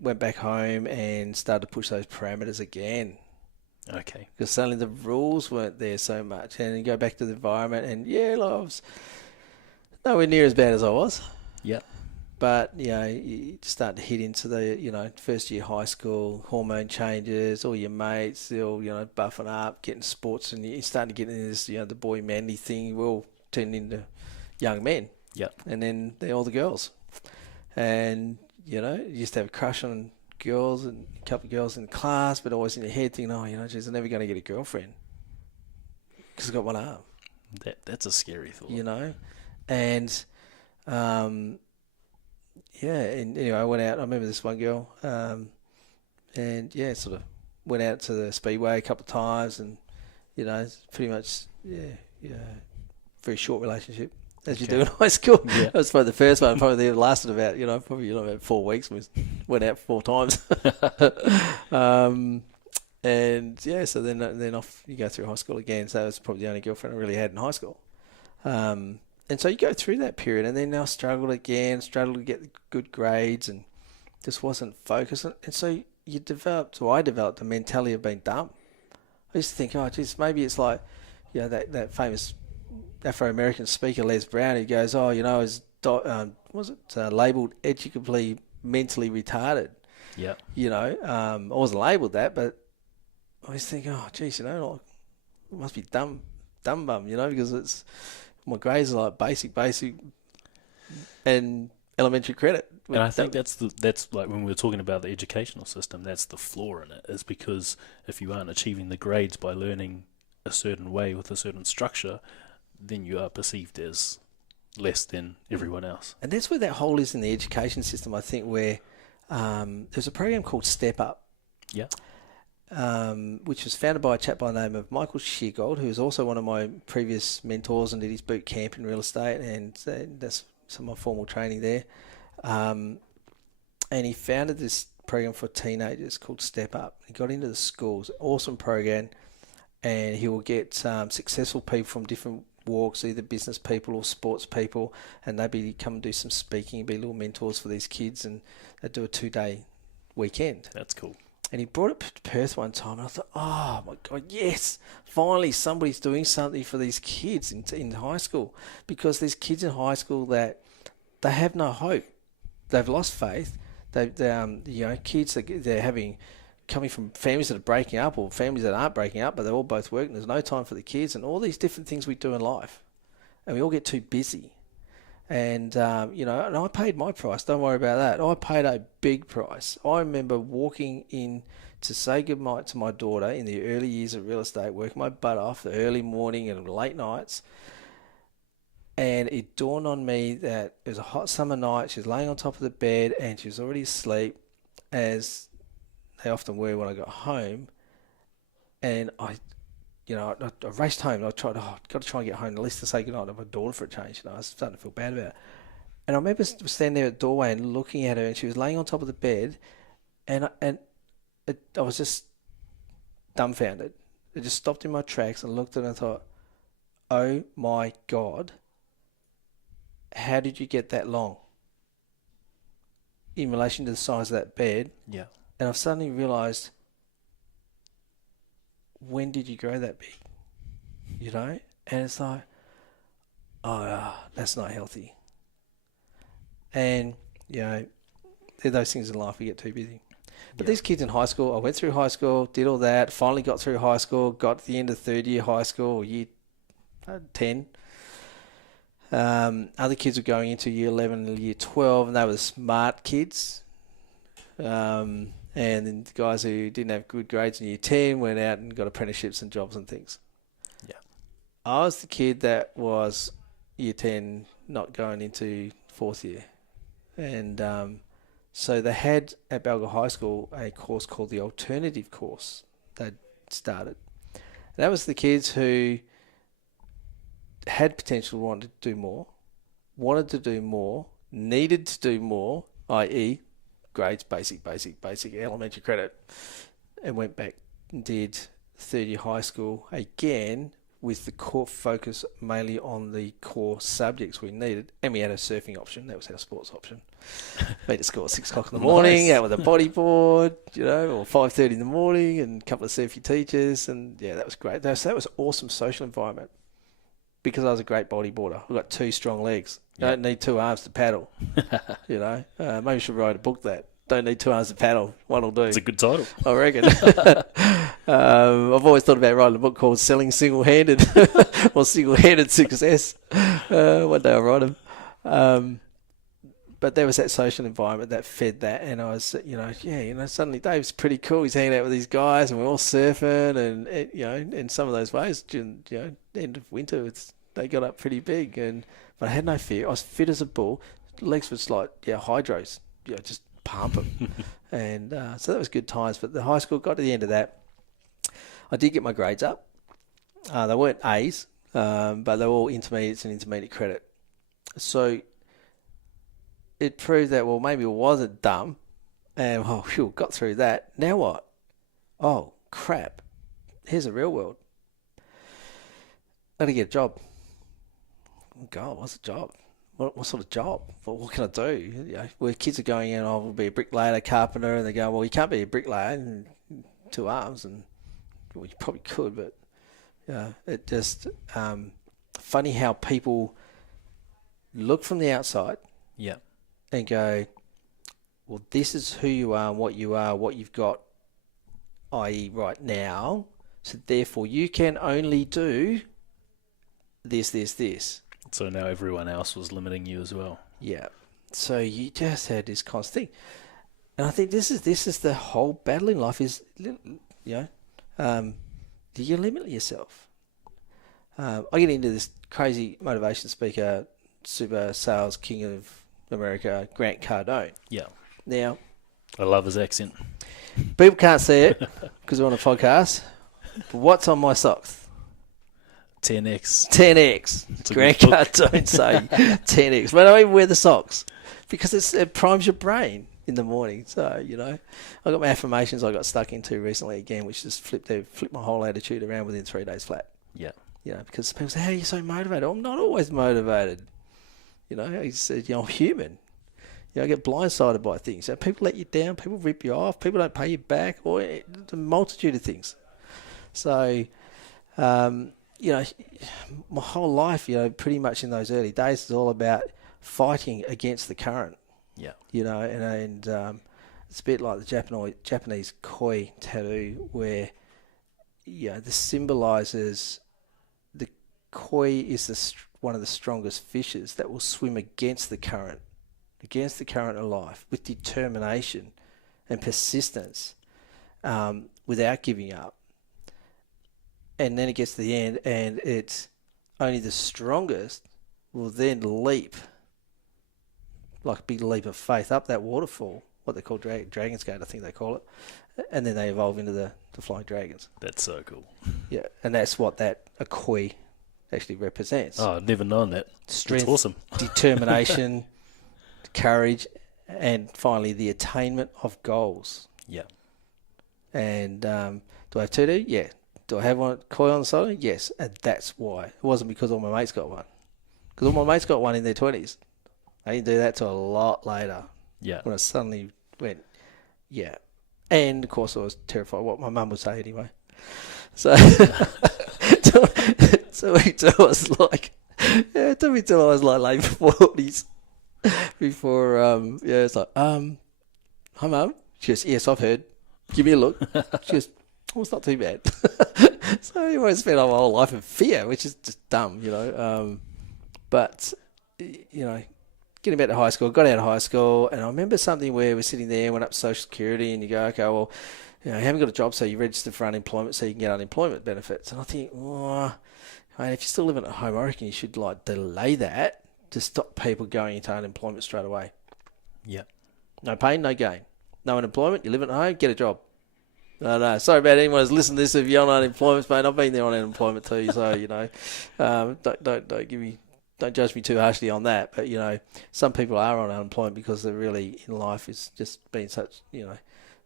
went back home and started to push those parameters again. Okay. Because suddenly the rules weren't there so much, and you go back to the environment, and I was nowhere near as bad as I was. Yeah. But, you start to hit into the, first year high school, hormone changes, all your mates, they're all, buffing up, getting sports, and you're starting to get into this, the boy manly thing. We're all turning into young men. Yep. And then they're all the girls. And, you used to have a crush on girls and a couple of girls in class, but always in your head thinking, geez, I'm never going to get a girlfriend because I've got one arm. That's a scary thought. And, and anyway, I went out. I remember this one girl, and yeah, sort of went out to the speedway a couple of times, and pretty much very short relationship as you do in high school. Yeah. That was probably the first one. Probably it lasted about about 4 weeks. We went out 4 times, and yeah, so then off you go through high school again. So that was probably the only girlfriend I really had in high school. And so you go through that period, and then I struggled to get good grades, and just wasn't focused. And so I developed a mentality of being dumb. I used to think, oh, geez, maybe it's like, that famous Afro-American speaker, Les Brown, who goes, oh, labelled educably mentally retarded. Yeah. I wasn't labelled that, but I was thinking, oh, geez, it must be dumb bum, because it's, my grades are like basic, and elementary credit. And I think that's like when we were talking about the educational system, that's the flaw in it, is because if you aren't achieving the grades by learning a certain way with a certain structure, then you are perceived as less than everyone else. And that's where that hole is in the education system, I think, where there's a program called Step Up. Yeah. Which was founded by a chap by the name of Michael Sheargold, who was also one of my previous mentors and did his boot camp in real estate, and that's some of my formal training there. And he founded this program for teenagers called Step Up. He got into the schools, awesome program, and he will get successful people from different walks, either business people or sports people, and they come and do some speaking, be little mentors for these kids, and they do a 2-day weekend. That's cool. And he brought it to Perth one time, and I thought, oh my God, yes, finally somebody's doing something for these kids in high school, because there's kids in high school that they have no hope. They've lost faith. Kids they're coming from families that are breaking up or families that aren't breaking up, but they're all both working. There's no time for the kids, and all these different things we do in life, and we all get too busy. And, and I paid my price. Don't worry about that. I paid a big price. I remember walking in to say goodnight to my daughter in the early years of real estate, working my butt off, the early morning and late nights. And it dawned on me that it was a hot summer night. She was laying on top of the bed and she was already asleep, as they often were when I got home. And I raced home. I tried, got to try and get home at least to say goodnight to my daughter for a change. I was starting to feel bad about it. And I remember standing there at the doorway and looking at her, and she was laying on top of the bed, and I was just dumbfounded. It just stopped in my tracks and looked at her and thought, oh my God, how did you get that long in relation to the size of that bed? Yeah. And I've suddenly realised, when did you grow that big? And it's like, that's not healthy. And, there are those things in life, we get too busy. But these kids in high school, I went through high school, did all that, finally got through high school, got to the end of third year high school, year 10. Other kids were going into year 11 and year 12, and they were the smart kids. And then the guys who didn't have good grades in year 10 went out and got apprenticeships and jobs and things. Yeah. I was the kid that was year 10, not going into fourth year. And so they had at Balga High School a course called the alternative course they'd started. And that was the kids who had potential, wanted to do more, needed to do more, i.e. grades, basic, elementary credit, and went back and did third year high school again with the core focus mainly on the core subjects we needed. And we had a surfing option. That was our sports option. Made a score at 6 o'clock in the morning, out with a bodyboard, or 5:30 in the morning, and a couple of surfy teachers. And yeah, that was great. That was awesome social environment, because I was a great bodyboarder. I've got 2 strong legs. You don't need 2 arms to paddle. Maybe I should write a book that. Don't need 2 arms to paddle. One will do. It's a good title. I reckon. I've always thought about writing a book called Selling Single-Handed or Single-Handed Success. One day I'll write them. But there was that social environment that fed that, and I was, suddenly Dave's pretty cool. He's hanging out with these guys, and we're all surfing, and in some of those ways, during end of winter, they got up pretty big, but I had no fear. I was fit as a bull. legs was like hydros, just pump them. And so that was good times. But the high school, got to the end of that, I did get my grades up. They weren't A's, but they were all intermediates and intermediate credit. So it proved that, well, maybe it wasn't dumb, and got through that. Now what? Oh, crap. Here's the real world. Got to get a job. Oh, God, what's a job? What sort of job? What can I do? Where kids are going in, I'll be a bricklayer, carpenter, and they go, well, you can't be a bricklayer in 2 arms, and well, you probably could, but it just funny how people look from the outside, and go, well, this is who you are, what you've got, i.e., right now. So therefore, you can only do this. So now everyone else was limiting you as well. Yeah. So you just had this constant thing, and I think this is the whole battle in life. Is do you limit yourself? I get into this crazy motivation speaker, super sales king of America, Grant Cardone. Yeah. Now, I love his accent. People can't see it because we're on a podcast. But what's on my socks? 10x. 10x. Grant Cardone say 10x. But I don't even wear the socks because it primes your brain in the morning. So, I got my affirmations I got stuck into recently again, which just flipped my whole attitude around within 3 days flat. Yeah. Because people say, how are you so motivated? I'm not always motivated. He said, I'm human. I get blindsided by things. People let you down, people rip you off, people don't pay you back, or a multitude of things. So, my whole life, pretty much in those early days is all about fighting against the current. Yeah. And it's a bit like the Japanese koi tattoo where, this symbolises the koi is one of the strongest fishes that will swim against the current of life with determination and persistence, without giving up. And then it gets to the end, and it's only the strongest will then leap, like a big leap of faith, up that waterfall, what they call Dragon's Gate, I think they call it, and then they evolve into the flying dragons. That's so cool. Yeah, and that's what a koi actually represents. Oh, I've never known that. Strength, that's awesome. Determination, courage, and finally the attainment of goals. Yeah. And do I have two? Yeah. Do I have one koi on the side? Yes. And that's why. It wasn't because all my mates got one. Because all my mates got one in their 20s. I didn't do that till a lot later. Yeah. When I suddenly went, yeah. And, of course, I was terrified of what my mum would say anyway. So, so it was like, it took me till I was like late 40s. Before, it's like, hi, Mum. She goes, yes, I've heard. Give me a look. She goes, oh, it's not too bad. So I always spent my whole life in fear, which is just dumb, But, getting back to high school, got out of high school, and I remember something where we're sitting there, went up to Social Security, and you go, okay, well, you haven't got a job, so you register for unemployment so you can get unemployment benefits. And I think, if you're still living at home, I reckon you should, delay that to stop people going into unemployment straight away. Yeah. No pain, no gain. No unemployment, you live at home, get a job. No. Sorry about anyone who's listening to this if you're on unemployment, mate. I've been there on unemployment too, so, don't judge me too harshly on that. But, some people are on unemployment because they're really in life is just been such,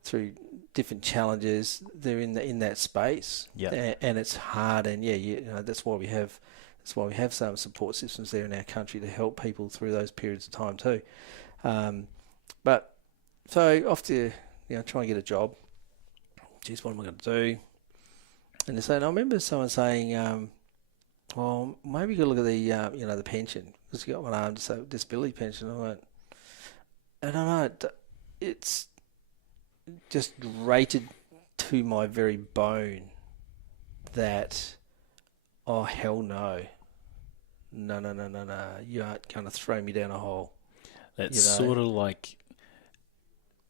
through different challenges, they're in that space. Yeah. And it's hard. And that's why we have some support systems there in our country to help people through those periods of time too. But so off to, try and get a job. Geez, what am I going to do? And I remember someone saying, well, maybe you could look at the, the pension, because you got one arm disability pension. I went, I don't know, it's just rated to my very bone that, oh, hell no. No, you aren't going to throw me down a hole. That's sort of like...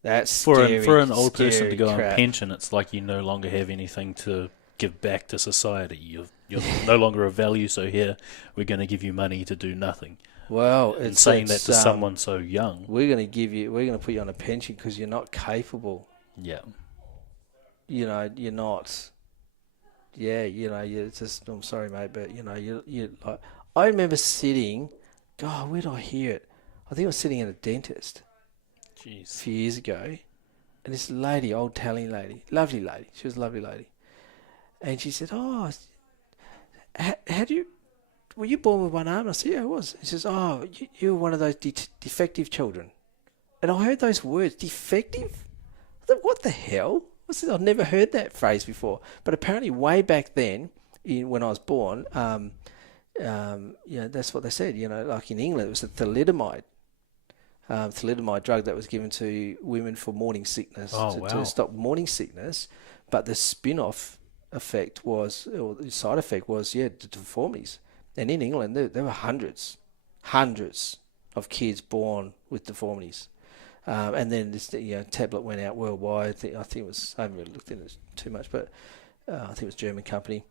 That's scary, for an old scary person to go crap. on pension, it's like you no longer have anything to give back to society. You're no longer of value, so here we're going to give you money to do nothing. Well, And saying that to someone so young. We're going to put you on a pension because you're not capable. Yeah. You're not. Yeah, you're just. I'm sorry, mate, but you like. I remember sitting. God, where did I hear it? I think I was sitting at a dentist. Jeez. A few years ago, and this lady, old Italian lady, lovely lady. She was a lovely lady, and she said, "Oh, were you born with one arm?" I said, "Yeah, I was." She says, "Oh, you were one of those defective children," and I heard those words, defective. I thought, what the hell? I've never heard that phrase before. But apparently, way back then, when I was born, that's what they said. Like in England, it was a thalidomide drug that was given to women for morning sickness to stop morning sickness. But the spin-off effect was, or the side effect was, the deformities. And in England, there were hundreds of kids born with deformities. And then this tablet went out worldwide. I think it was, I haven't really looked into it too much, but I think it was a German company.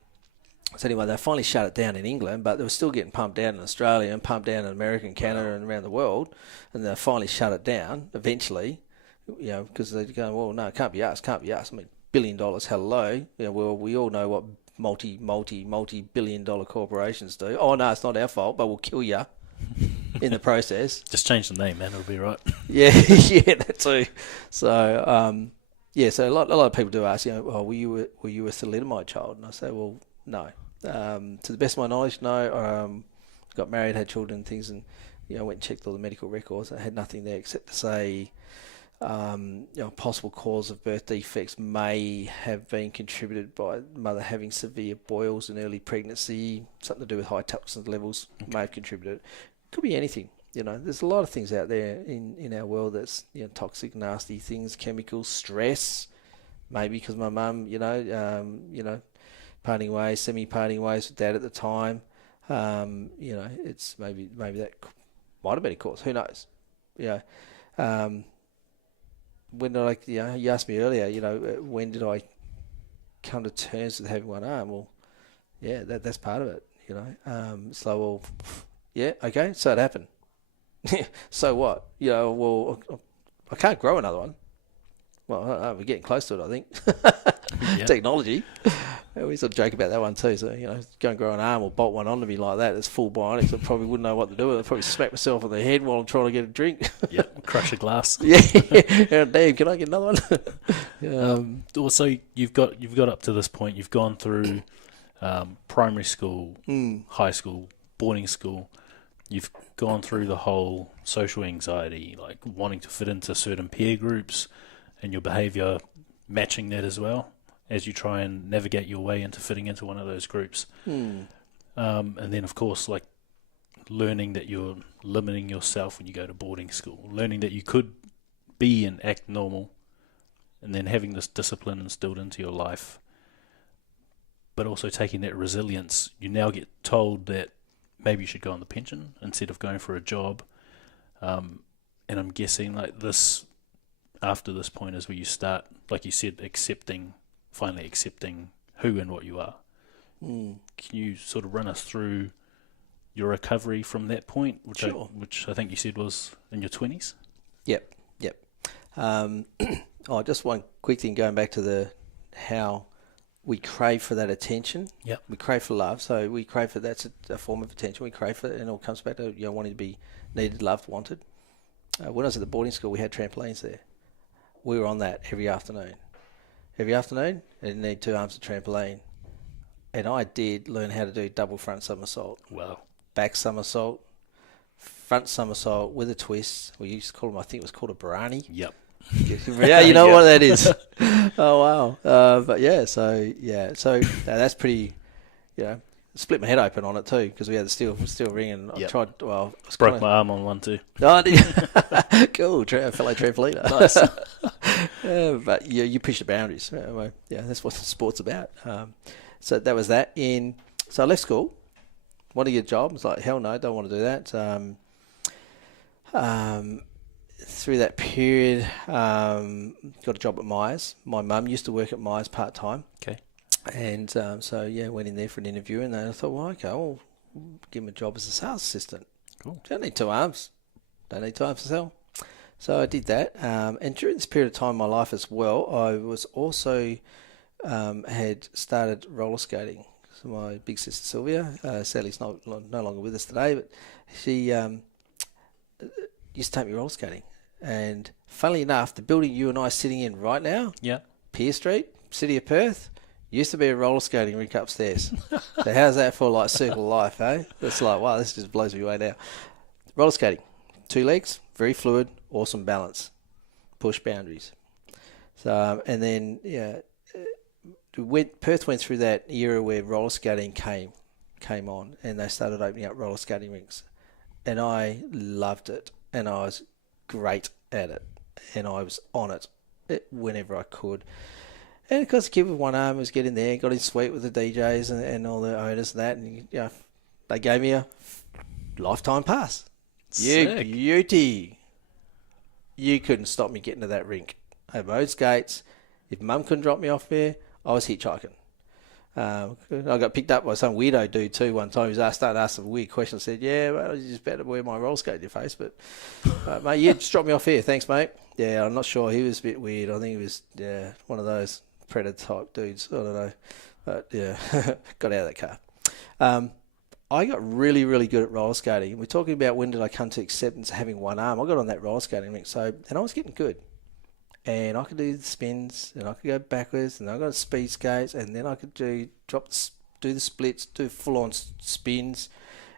So anyway, they finally shut it down in England, but they were still getting pumped out in Australia and pumped down in America and Canada and around the world. And they finally shut it down eventually, because they're going, well, no, it can't be us. I mean, $1 billion, hello. Well, we all know what multi-billion-dollar corporations do. Oh, no, it's not our fault, but we'll kill you in the process. Just change the name, man. It'll be right. Yeah, that too. So, so a lot of people do ask, were you a thalidomide child? And I say, well, no. To the best of my knowledge, no. Got married, had children and things, and went and checked all the medical records. I had nothing there except to say, possible cause of birth defects may have been contributed by mother having severe boils in early pregnancy, something to do with high toxin levels, may have contributed. Could be anything. There's a lot of things out there in our world that's toxic, nasty things, chemicals, stress. Maybe because my mum, parting ways, semi-parting ways with dad at the time. It's maybe that might have been a cause. Who knows? When did you asked me earlier, when did I come to terms with having one arm? Well, that's part of it, okay, so it happened. So what? I can't grow another one. Well, I don't know, we're getting close to it, I think. Technology. We sort of joke about that one too. So, go and grow an arm or bolt one onto me like that. It's full bionics. I probably wouldn't know what to do with it. I'd probably smack myself on the head while I'm trying to get a drink. Crush a glass. Dave, can I get another one? Also, you've got up to this point. You've gone through primary school, high school, boarding school. You've gone through the whole social anxiety, like wanting to fit into certain peer groups, and your behaviour matching that as well, as you try and navigate your way into fitting into one of those groups. And then, of course, like learning that you're limiting yourself when you go to boarding school, learning that you could be and act normal, and then having this discipline instilled into your life, but also taking that resilience. You now get told that maybe you should go on the pension instead of going for a job. And I'm guessing like this, after this point is where you start, like you said, finally accepting who and what you are. Can you sort of run us through your recovery from that point, which I think you said was in your 20s? Yep. Just one quick thing going back to how we crave for that attention. Yep. We crave for love, so we crave for that's a form of attention. We crave for it, and it all comes back to wanting to be needed, loved, wanted. When I was at the boarding school, we had trampolines there. We were on that every afternoon. Every afternoon, I didn't need 2 arms of trampoline. And I did learn how to do double front somersault. Wow. Back somersault, front somersault with a twist. We used to call them, I think it was called a Barani. Yep. Yeah, you know what that is. Oh, wow. So that's pretty, split my head open on it too, because we had the steel ring, and I tried, broke my arm on one too. Oh, did you? Cool, fellow trampoliner. Nice. But you push the boundaries. That's what the sport's about. So that was that. So I left school, wanted to get a job. I was like, hell no, don't want to do that. Through that period, got a job at Myers. My mum used to work at Myers part-time. Okay. And went in there for an interview, and then I thought, well, okay, I'll give him a job as a sales assistant. Cool. Don't need two arms. Don't need two arms to sell. So I did that. And during this period of time in my life as well, I was also had started roller skating. So my big sister Sylvia, sadly is no longer with us today, but she used to take me roller skating. And funnily enough, the building you and I are sitting in right now, Yeah. Pier Street, City of Perth, used to be a roller skating rink upstairs. So how's that for like circle of life, eh? It's like, wow, this just blows me away now. Roller skating, 2 legs, very fluid, awesome balance, push boundaries. So and then Perth went through that era where roller skating came on, and they started opening up roller skating rinks, and I loved it, and I was great at it, and I was on it whenever I could. And of course, a kid with one arm was getting there, got in sweet with the DJs and all the owners and that, and they gave me a lifetime pass. Sick. Beauty. You couldn't stop me getting to that rink. I had my own skates. If Mum couldn't drop me off there, I was hitchhiking. I got picked up by some weirdo dude too one time. He started asking some weird questions. I said, yeah, well, you just better wear my roller skate in your face. But, mate, yeah, just drop me off here. Thanks, mate. Yeah, I'm not sure. He was a bit weird. I think he was one of those predator type dudes. I don't know. But, yeah, got out of that car. I got really, really good at roller skating. We're talking about when did I come to acceptance of having one arm. I got on that roller skating rink, and I was getting good. And I could do the spins, and I could go backwards, and I got speed skates, and then I could do the splits, do full-on spins.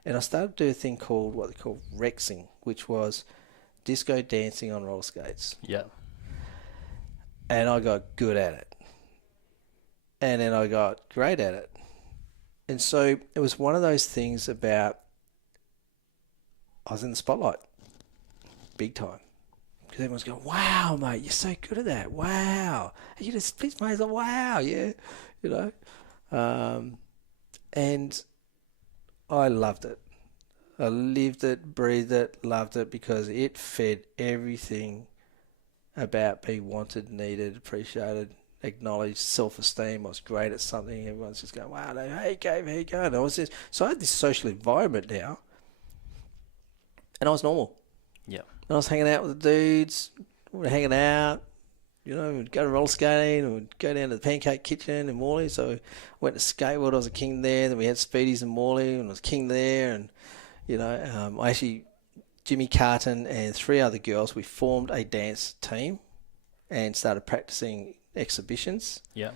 And I started to do a thing called what they call rexing, which was disco dancing on roller skates. Yeah. And I got good at it. And then I got great at it. And so it was one of those things about I was in the spotlight big time. Because everyone's going, wow, mate, you're so good at that. Wow. You just split, mate. Like, wow, yeah. And I loved it. I lived it, breathed it, loved it because it fed everything about being wanted, needed, appreciated, acknowledged, self-esteem. I was great at something. Everyone's just going, wow, hey, Gabe, how you going? So I had this social environment now, and I was normal. Yeah. And I was hanging out with the dudes. We were hanging out. We'd go to roller skating, and we'd go down to the Pancake Kitchen in Morley. So I went to skateboard. I was a king there. Then we had Speedies in Morley, and I was king there. And, I actually, Jimmy Carton and 3 other girls, we formed a dance team and started practicing exhibitions. Yeah.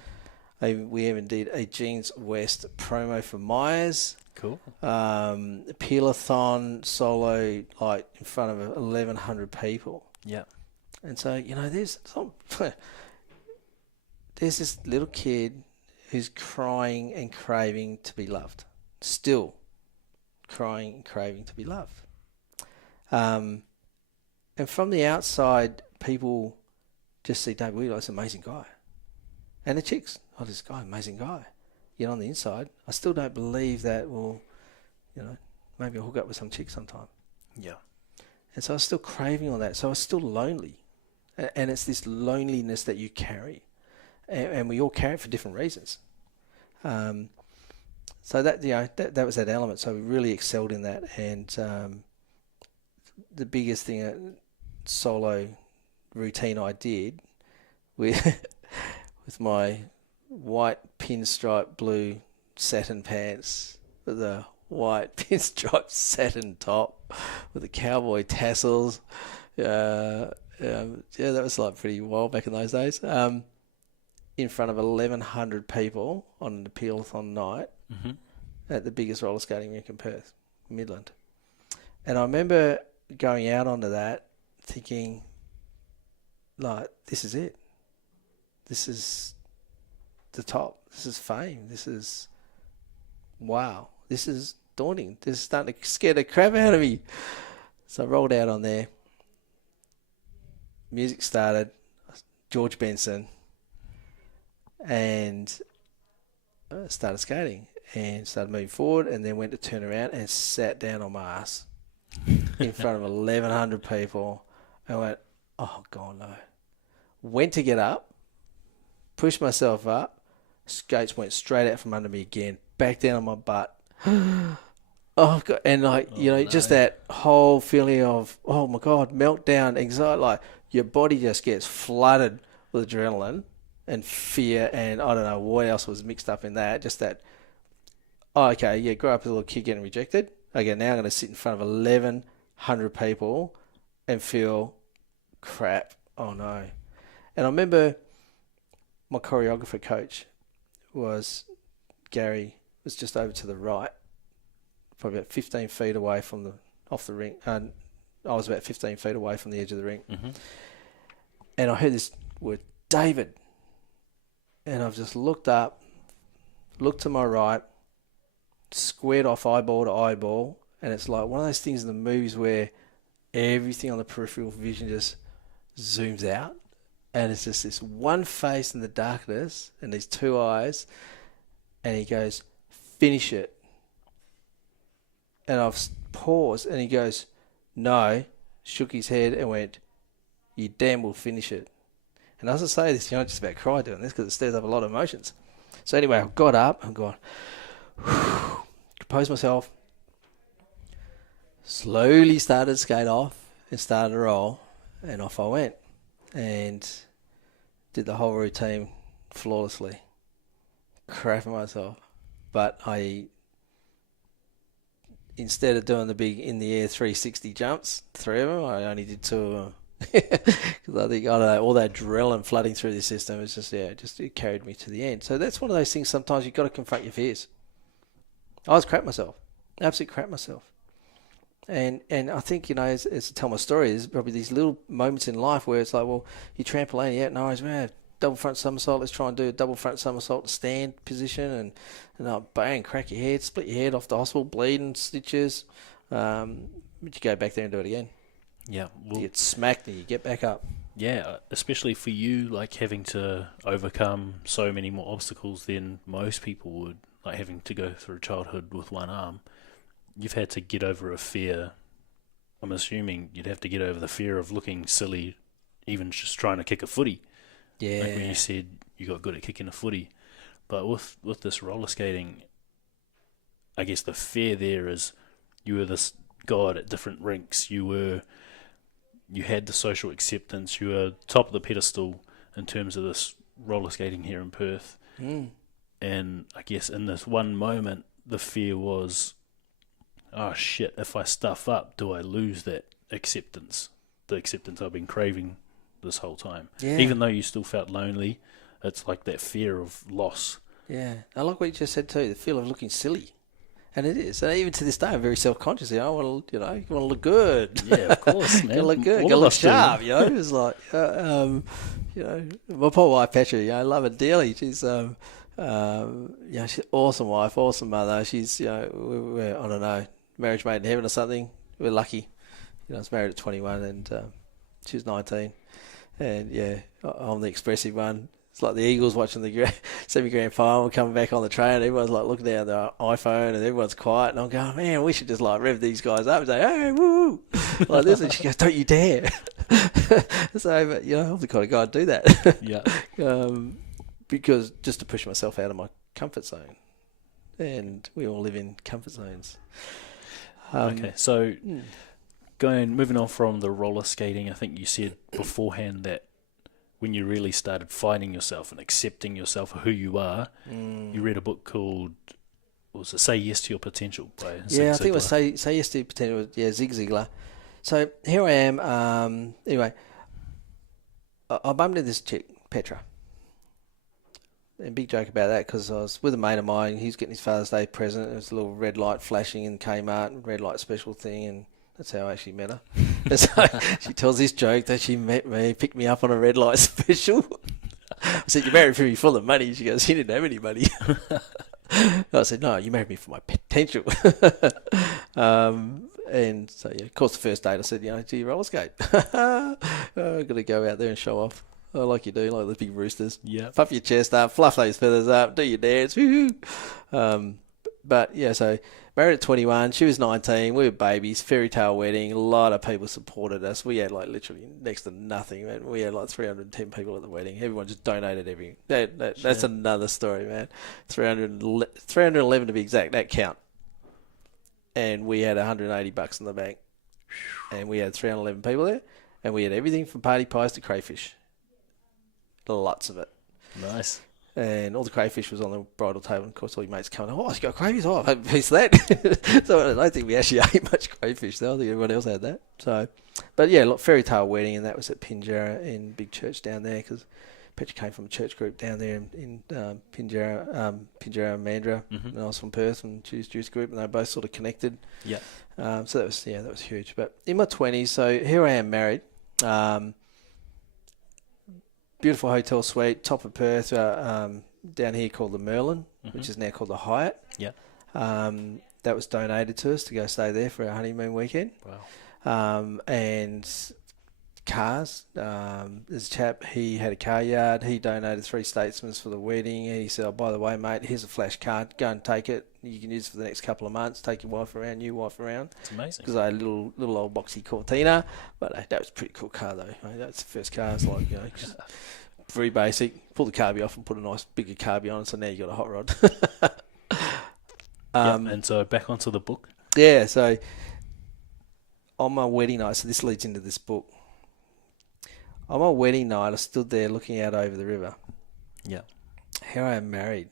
We even did a Jeans West promo for Myers. Cool. Peel-a-thon solo, like in front of 1,100 people. Yeah. And so, there's this little kid who's crying and craving to be loved. Still crying and craving to be loved. And from the outside, people just see David Weir, this amazing guy. And the chicks, this guy, amazing guy. Yet on the inside, I still don't believe that, maybe I'll hook up with some chick sometime. Yeah. And so I was still craving on that. So I was still lonely. And it's this loneliness that you carry. And we all carry it for different reasons. So that was that element. So we really excelled in that. And the biggest thing, solo routine I did with my white pinstripe blue satin pants with a white pinstripe satin top with the cowboy tassels. That was like pretty wild back in those days. In front of 1,100 people on an appeal-a-thon night at the biggest roller skating rink in Perth, Midland. And I remember going out onto that thinking, this is it. This is the top. This is fame. This is, wow. This is daunting. This is starting to scare the crap out of me. So I rolled out on there. Music started. George Benson. And started skating. And started moving forward. And then went to turn around and sat down on my ass in front of 1,100 people. And went, oh, God, no. Went to get up. Pushed myself up. Skates went straight out from under me again. Back down on my butt. Oh God. And like, Oh, just no. that whole feeling of, oh my God, meltdown, anxiety, like your body just gets flooded with adrenaline and fear, and I don't know what else was mixed up in that. Just that, oh, okay, yeah, grow up as a little kid getting rejected. Okay, now I'm going to sit in front of 1,100 people and feel crap. Oh no. And I remember my choreographer coach was Gary, was just over to the right, probably about 15 feet away from off the ring. And I was about 15 feet away from the edge of the ring. Mm-hmm. And I heard this word, David. And I've just looked up, looked to my right, squared off eyeball to eyeball. And it's like one of those things in the movies where everything on the peripheral vision just zooms out. And it's just this one face in the darkness and these two eyes. And he goes, finish it. And I've paused and he goes, no, shook his head and went, you damn will finish it. And as I say this, I just about cried doing this because it stirs up a lot of emotions. So anyway, I got up and gone, composed myself, slowly started to skate off and started to roll, and off I went and did the whole routine flawlessly, crapping myself. But instead of doing the big in the air 360 jumps, 3 of them, I only did 2 of them. Because I think, I don't know, all that adrenaline flooding through the system is just, it carried me to the end. So that's one of those things sometimes you've got to confront your fears. I was crap myself, absolutely crap myself. And I think, as I tell my story, there's probably these little moments in life where it's like, well, you trampoline, yeah, no worries, man, double front somersault, let's try and do a double front somersault stand position, and bang, crack your head, split your head off the hospital, bleeding, stitches, but you go back there and do it again. Yeah. Well, You get smacked and you get back up. yeah, especially for you, like having to overcome so many more obstacles than most people would, like having to go through childhood with one arm. You've had to get over a fear. I'm assuming you'd have to get over the fear of looking silly, even just trying to kick a footy. Yeah. Like when you said you got good at kicking a footy. But with this roller skating, I guess the fear there is you were this god at different rinks. You had the social acceptance. You were top of the pedestal in terms of this roller skating here in Perth. And I guess in this one moment, the fear was, oh shit, if I stuff up, do I lose that acceptance? The acceptance I've been craving this whole time. Yeah. Even though you still felt lonely, it's like that fear of loss. Yeah. I like what you just said too, the feel of looking silly. And it is. And even to this day, I'm very self-conscious. I want to, you want to look good. Yeah, of course, man. Gotta look good. All Gotta of look us do. sharp. It's like, my poor wife Petra. I love her dearly. She's, she's an awesome wife, awesome mother. She's, we're, I don't know, marriage made in heaven or something. We're lucky. I was married at 21 and she was 19. And yeah, I'm the expressive one. It's like the Eagles watching the semi-grand final, coming back on the train. Everyone's like looking down their iPhone and everyone's quiet. And I'm going, man, we should just like rev these guys up and say, hey, woo, like this. And she goes, don't you dare. So, but, I'm the kind of guy to do that. Yeah. Because just to push myself out of my comfort zone. And we all live in comfort zones. Okay, so moving on from the roller skating, I think you said beforehand that when you really started finding yourself and accepting yourself for who you are, you read a book called, what was it, Say Yes to Your Potential by Zig I think it was Ziglar. Say Yes to Your Potential, Zig Ziglar. So here I am, anyway, I bumped into this chick, Petra. And big joke about that because I was with a mate of mine, he was getting his Father's Day present, there was a little red light flashing in Kmart, red light special thing, and that's how I actually met her. And so she tells this joke that she met me, picked me up on a red light special. I said, you married me for the money. She goes, you didn't have any money. I said, no, you married me for my potential. And so, of course, the first date I said, do you roller skate? I've got to go out there and show off. Like you do, like the big roosters. Yeah. Puff your chest up, fluff those feathers up, do your dance. Woo-hoo. But, so married at 21, she was 19, we were babies, fairy tale wedding, a lot of people supported us. We had like literally next to nothing, man. We had like 310 people at the wedding. Everyone just donated everything. That's another story, man. 311 to be exact, that count. and we had $180 in the bank, and we had 311 people there, and we had everything from party pies to crayfish. Lots of it. Nice. And all the crayfish was on the bridal table. And of course, all your mates coming, oh, you got crayfish? Oh, I've had a piece of that. So I don't think we actually ate much crayfish, though. I think everyone else had that. So, but yeah, look, fairy tale wedding, and that was at Pinjarra in big church down there, because Petra came from a church group down there in Pinjarra and Mandurah, and I was from Perth, and she was Jewish group, and they were both sort of connected. Yeah. So that was huge. But in my 20s, so here I am married. Beautiful hotel suite, top of Perth, down here called the Merlin, which is now called the Hyatt. Yeah. That was donated to us to go stay there for our honeymoon weekend. Wow. And cars. There's a chap, he had a car yard. He donated 3 Statesmans for the wedding. And he said, oh, by the way, mate, here's a flash card. Go and take it. You can use it for the next couple of months. Take your wife around, new wife around. It's amazing. Because I had a little old boxy Cortina. But that was a pretty cool car, though. Mate, that's the first car. It's like, just very basic. Pull the carby off and put a nice bigger carby on. So now you got a hot rod. And so back onto the book. Yeah, so on my wedding night, so this leads into this book. On my wedding night, I stood there looking out over the river. Yeah. Here I am married,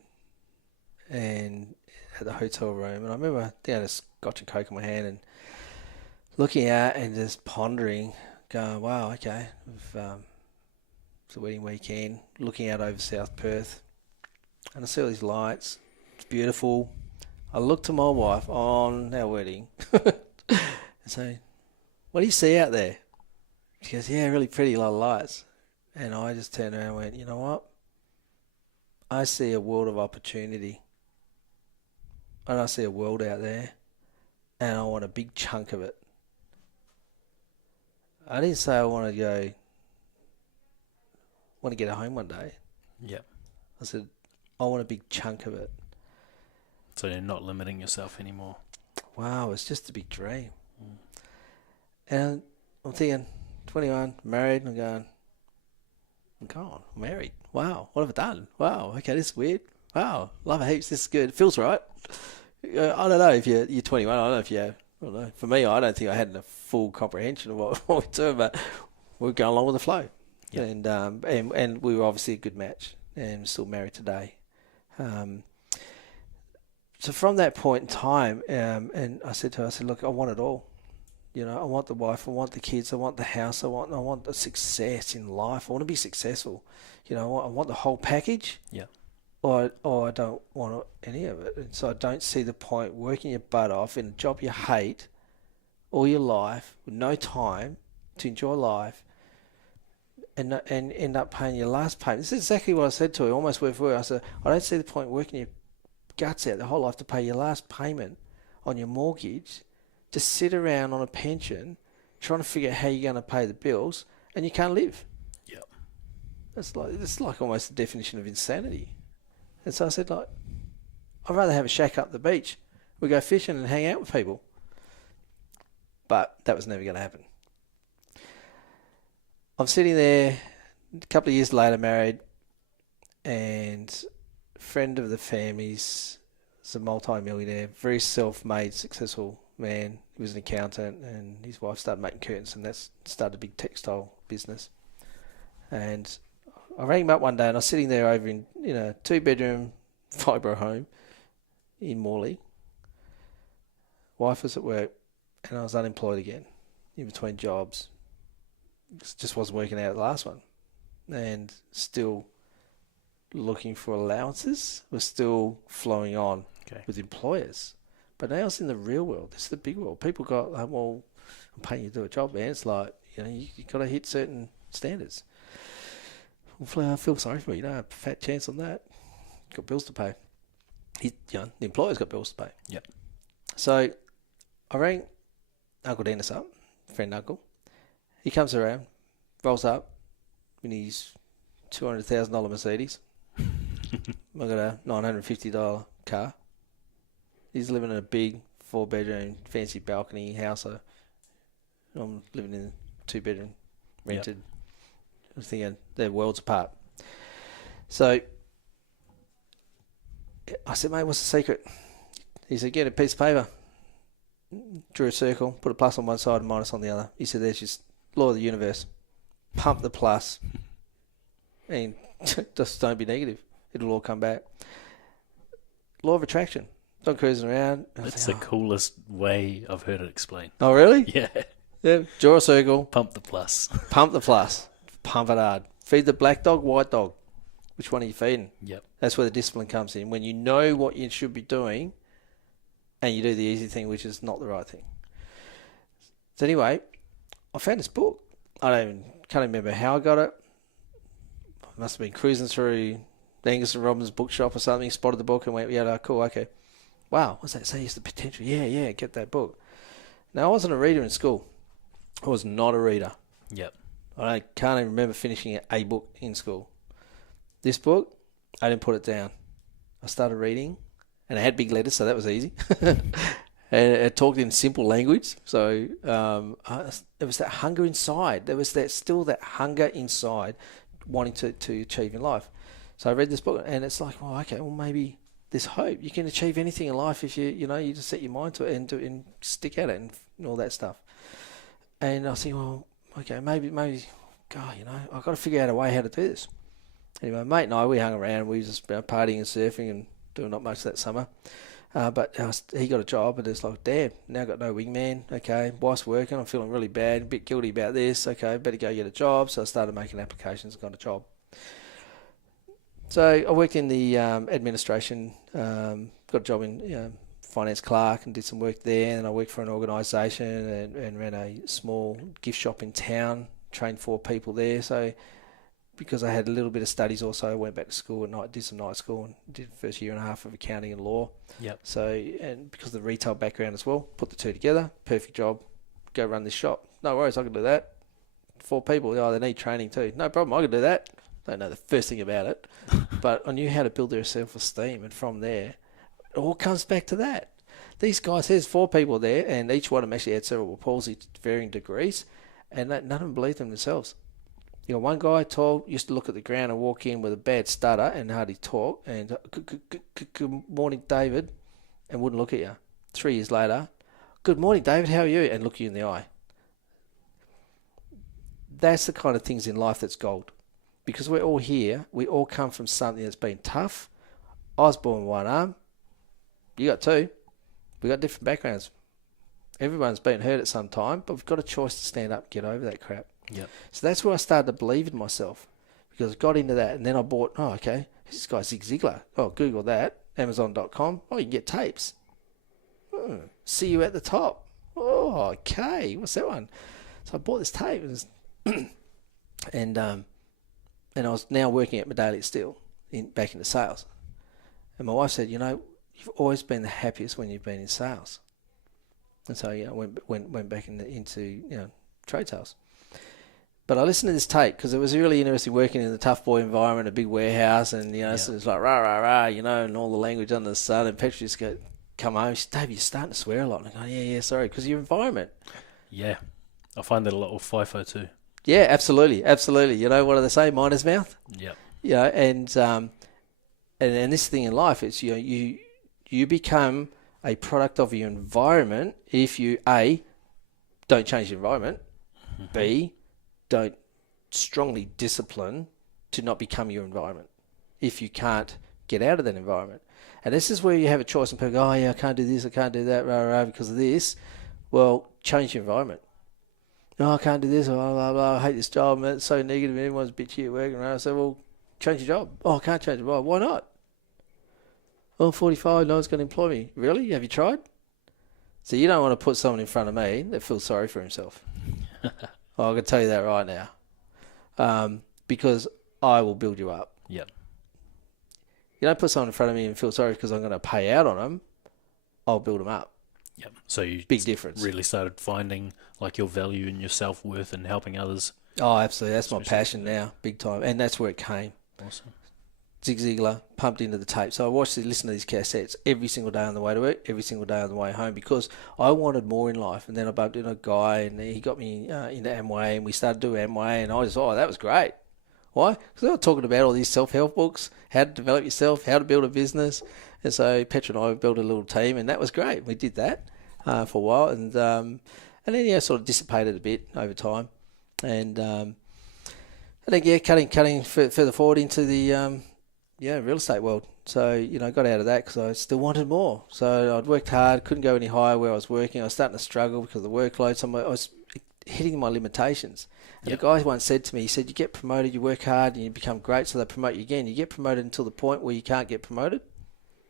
and at the hotel room, and I remember down a Scotch and Coke in my hand and looking out and just pondering, going, wow, okay, it's the wedding weekend, looking out over South Perth, and I see all these lights. It's beautiful. I looked to my wife on our wedding and say, what do you see out there? She goes, yeah, really pretty, a lot of lights. And I just turned around and went, you know what? I see a world of opportunity. And I see a world out there. And I want a big chunk of it. I didn't say I want to get home one day. Yeah. I said, I want a big chunk of it. So you're not limiting yourself anymore. Wow, it's just a big dream. And I'm thinking, 21, married, and I'm going, I'm married. Wow, what have I done? Wow, okay, this is weird. Wow, love it heaps, this is good. It feels right. I don't know if you're 21, I don't know if you have, I don't know. For me, I don't think I had a full comprehension of what we're doing, but we're going along with the flow. Yep. And we were obviously a good match, and still married today. So from that point in time, and I said to her, look, I want it all. You know, I want the wife, I want the kids, I want the house, I want the success in life. I want to be successful. You know, I want the whole package. Yeah. Or I don't want any of it. And so I don't see the point working your butt off in a job you hate all your life with no time to enjoy life and end up paying your last payment. This is exactly what I said to her, almost word for word. I said, I don't see the point working your guts out the whole life to pay your last payment on your mortgage, to sit around on a pension trying to figure out how you're going to pay the bills and you can't live. Yep. It's like almost the definition of insanity. And so I said, I'd rather have a shack up the beach. We go fishing and hang out with people. But that was never going to happen. I'm sitting there a couple of years later, married, and a friend of the family's is a multi-millionaire, very self-made, successful man. He was an accountant, and his wife started making curtains, and that's started a big textile business. And I rang him up one day, and I was sitting there over in a 2-bedroom fibro home in Morley. Wife was at work, and I was unemployed again, in between jobs. It just wasn't working out at the last one, and still looking for allowances. Was still flowing on with employers. But now it's in the real world. It's the big world. People got, well, I'm paying you to do a job, man. It's like, you got to hit certain standards. Well, I feel sorry for you. You don't have a fat chance on that. Got bills to pay. The employer's got bills to pay. Yep. So I rang Uncle Dennis up, friend uncle. He comes around, rolls up in his $200,000 Mercedes. I got a $950 car. He's living in a big 4-bedroom, fancy balcony house. I'm living in a 2-bedroom, rented. Yep. I was thinking they're worlds apart. So I said, mate, what's the secret? He said, get a piece of paper. drew a circle, put a plus on one side and minus on the other. He said, there's just law of the universe. Pump the plus and just don't be negative. It'll all come back. Law of attraction. So I'm cruising around. That's the coolest way I've heard it explained. Oh, really? Yeah. Yeah. Draw a circle. Pump the plus. Pump the plus. Pump it hard. Feed the black dog, white dog. Which one are you feeding? Yep. That's where the discipline comes in. When you know what you should be doing and you do the easy thing, which is not the right thing. So anyway, I found this book. Can't even remember how I got it. I must have been cruising through Angus and Robbins' bookshop or something, spotted the book and went, yeah, cool, okay. Wow, what's that say? It's the potential. Yeah, get that book. Now, I wasn't a reader in school. I was not a reader. Yep. I can't even remember finishing a book in school. This book, I didn't put it down. I started reading, and it had big letters, so that was easy. And it talked in simple language, so there was that hunger inside. There was still that hunger inside wanting to achieve in life. So I read this book, and it's like, oh, okay, well, maybe there's hope. You can achieve anything in life if you just set your mind to it and stick at it and all that stuff. And I think, well, okay, maybe, God, I've got to figure out a way how to do this. Anyway, mate and I, we hung around. We were just partying and surfing and doing not much that summer. But he got a job, and it's like, damn, now I've got no wingman. Okay, wife's working. I'm feeling really bad, a bit guilty about this. Okay, better go get a job. So I started making applications and got a job. So I worked in the administration, got a job in finance clerk and did some work there. And I worked for an organisation and ran a small gift shop in town, trained 4 people there. So because I had a little bit of studies also, I went back to school at night, did some night school and did the first year and a half of accounting and law. Yep. So, and because of the retail background as well, put the two together, perfect job, go run this shop. No worries, I can do that. 4 people, they need training too. No problem, I can do that. Don't know the first thing about it, but I knew how to build their self-esteem, and from there, it all comes back to that. These guys, there's 4 people there, and each one of them actually had cerebral palsy to varying degrees, and none of them believed in themselves. One guy tall used to look at the ground and walk in with a bad stutter and hardly talk, and good morning, David, and wouldn't look at you. 3 years later, good morning, David, how are you? And look you in the eye. That's the kind of things in life that's gold. Because we're all here, we all come from something that's been tough. I was born with 1 arm. You got 2. We got different backgrounds. Everyone's been hurt at some time, but we've got a choice to stand up and get over that crap. Yep. So that's where I started to believe in myself, because I got into that, and then I bought, who's this guy, Zig Ziglar? Oh, Google that, Amazon.com. Oh, you can get tapes. See you at the top. Oh, okay. What's that one? So I bought this tape, and I was now working at Medallion Steel, back into sales. And my wife said, you've always been the happiest when you've been in sales. And so, I went back into trade sales. But I listened to this tape because it was really interesting working in the tough boy environment, a big warehouse, and so it's like rah rah rah, and all the language under the sun. And Petra just come home. She said, Dave, you're starting to swear a lot. And I go, yeah, sorry, because of your environment. Yeah, I find that a lot with FIFO too. Yeah, absolutely. What do they say? Miner's mouth. Yeah. And this thing in life is you become a product of your environment if you A, don't change the environment, B, don't strongly discipline to not become your environment if you can't get out of that environment. And this is where you have a choice, and people go, I can't do this, I can't do that, rah, rah, because of this. Well, change your environment. No, I can't do this, blah, blah, blah, I hate this job, it's so negative, everyone's bitchy at work. And I said, well, change your job. Oh, I can't change your job. Why not? Well, 45, no one's going to employ me. Really? Have you tried? So you don't want to put someone in front of me that feels sorry for himself. I can tell you that right now. Because I will build you up. Yep. You don't put someone in front of me and feel sorry because I'm going to pay out on them. I'll build them up. Yep. So you big difference. Really started finding your value and your self-worth and helping others. Oh, absolutely. That's my passion now, big time. And that's where it came. Awesome. Zig Ziglar pumped into the tape. So I listen to these cassettes every single day on the way to work, every single day on the way home, because I wanted more in life. And then I bumped into a guy, and he got me into Amway, and we started doing Amway, and I just, that was great. Why? Because they were talking about all these self-help books, how to develop yourself, how to build a business. And so Petra and I built a little team, and that was great. We did that. for a while, and then sort of dissipated a bit over time, and then cutting further forward into the real estate world. So got out of that because I still wanted more. So I'd worked hard, couldn't go any higher where I was working. I was starting to struggle because of the workload. So I was hitting my limitations. And the guy once said to me, he said, you get promoted, you work hard, and you become great, so they promote you again. You get promoted until the point where you can't get promoted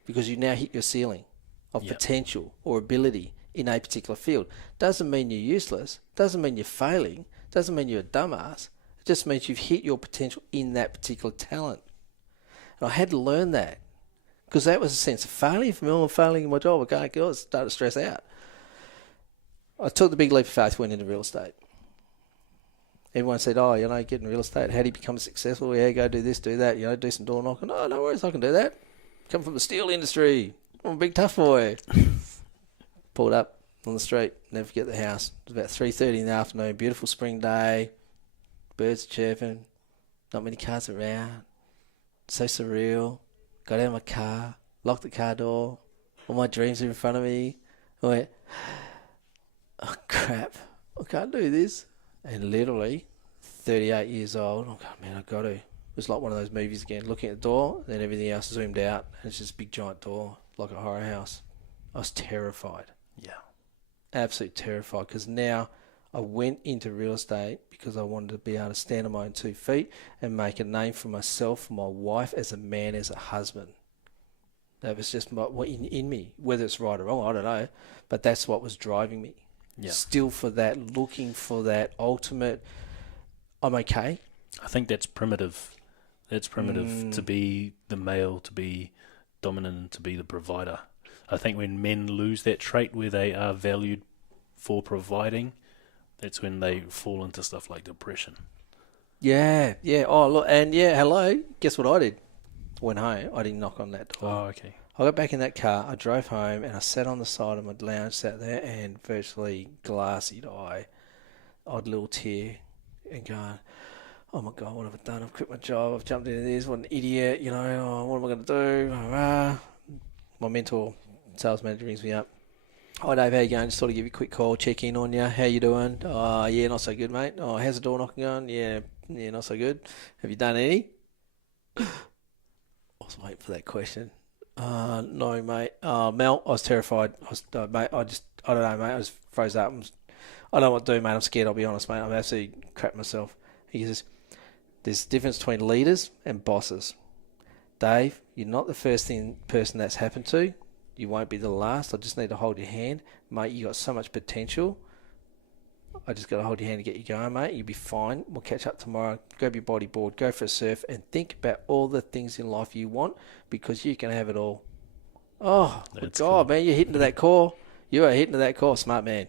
because you now hit your ceiling of potential or ability in a particular field. Doesn't mean you're useless. Doesn't mean you're failing. Doesn't mean you're a dumbass. It just means you've hit your potential in that particular talent. And I had to learn that because that was a sense of failure for me. I'm failing in my job. I started to stress out. I took the big leap of faith, went into real estate. Everyone said, get in real estate. How do you become successful? Yeah, go do this, do that. Do some door knocking. Oh, no worries, I can do that. Come from the steel industry. I'm a big tough boy. Pulled up on the street. Never forget the house. It was about 3:30 in the afternoon. Beautiful spring day. Birds chirping. Not many cars around. So surreal. Got out of my car. Locked the car door. All my dreams are in front of me. I went, oh, crap. I can't do this. And literally, 38 years old, I'm going, man, I've got to. It was like one of those movies again, looking at the door, then everything else zoomed out, and it's just a big giant door, like a horror house. I was terrified. Yeah. Absolutely terrified, because now I went into real estate because I wanted to be able to stand on my own 2 feet and make a name for myself, for my wife, as a man, as a husband. That was just in me. Whether it's right or wrong, I don't know, but that's what was driving me. Yeah. Still for that, looking for that ultimate, I'm okay. I think that's primitive. That's primitive to be the male, to be dominant, to be the provider. I think when men lose that trait where they are valued for providing, that's when they fall into stuff like depression. Yeah. Oh, look, and hello. Guess what I did? Went home. I didn't knock on that door. Oh, okay. I got back in that car, I drove home, and I sat on the side of my lounge, sat there, and virtually glassy eye, odd little tear, and going, oh my God, what have I done? I've quit my job, I've jumped into this, what an idiot, what am I going to do? My mentor, sales manager, rings me up. Hi Dave, how you going? Just thought I'd give you a quick call, check in on you. How you doing? Yeah, not so good, mate. Oh, how's the door knocking going? Yeah, not so good. Have you done any? I was waiting for that question. No, mate. Mel, I was terrified. Mate, I don't know, mate. I just froze up. I don't know what to do, mate. I'm scared, I'll be honest, mate. I'm absolutely crap myself. He says, there's a difference between leaders and bosses. Dave, you're not the first person that's happened to. You won't be the last. I just need to hold your hand. Mate, you got so much potential. I just got to hold your hand to get you going, mate. You'll be fine. We'll catch up tomorrow. Grab your bodyboard, go for a surf, and think about all the things in life you want because you can have it all. Oh, my God, cool. Man, you're hitting to that core. You are hitting to that core, smart man.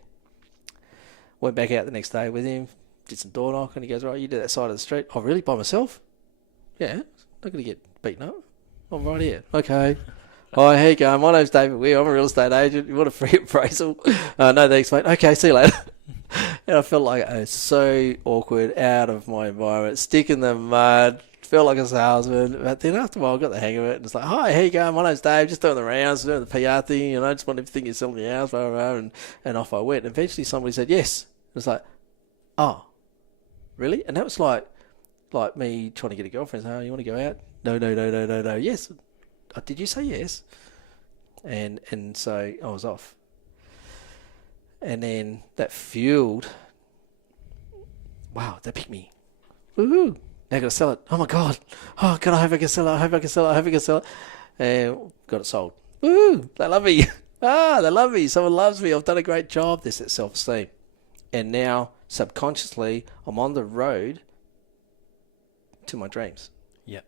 Went back out the next day with him, did some door knocking. He goes, right, you do that side of the street. Oh, really? By myself? Yeah, not going to get beaten up. I'm right here. Okay. Hi, how you going? My name's David Weir. I'm a real estate agent. You want a free appraisal? No, thanks, mate. Okay, see you later. And I felt like I was so awkward, out of my environment, stick in the mud, felt like a salesman. But then after a while, I got the hang of it. And it's like, hi, how you going? My name's Dave. Just doing the rounds, doing the PR thing. Just wanted to think you're selling the house, blah, blah, blah, and off I went. And eventually somebody said, yes. It was like, oh, really? And that was like me trying to get a girlfriend. Oh, you want to go out? No. Yes. Oh, did you say yes? And so I was off. And then that fueled, wow, they picked me. Woohoo. Now I got to sell it. Oh my God. Oh God, I hope I can sell it. And got it sold. Woohoo. They love me. They love me. Someone loves me. I've done a great job. There's that self-esteem. And now, subconsciously, I'm on the road to my dreams. Yep.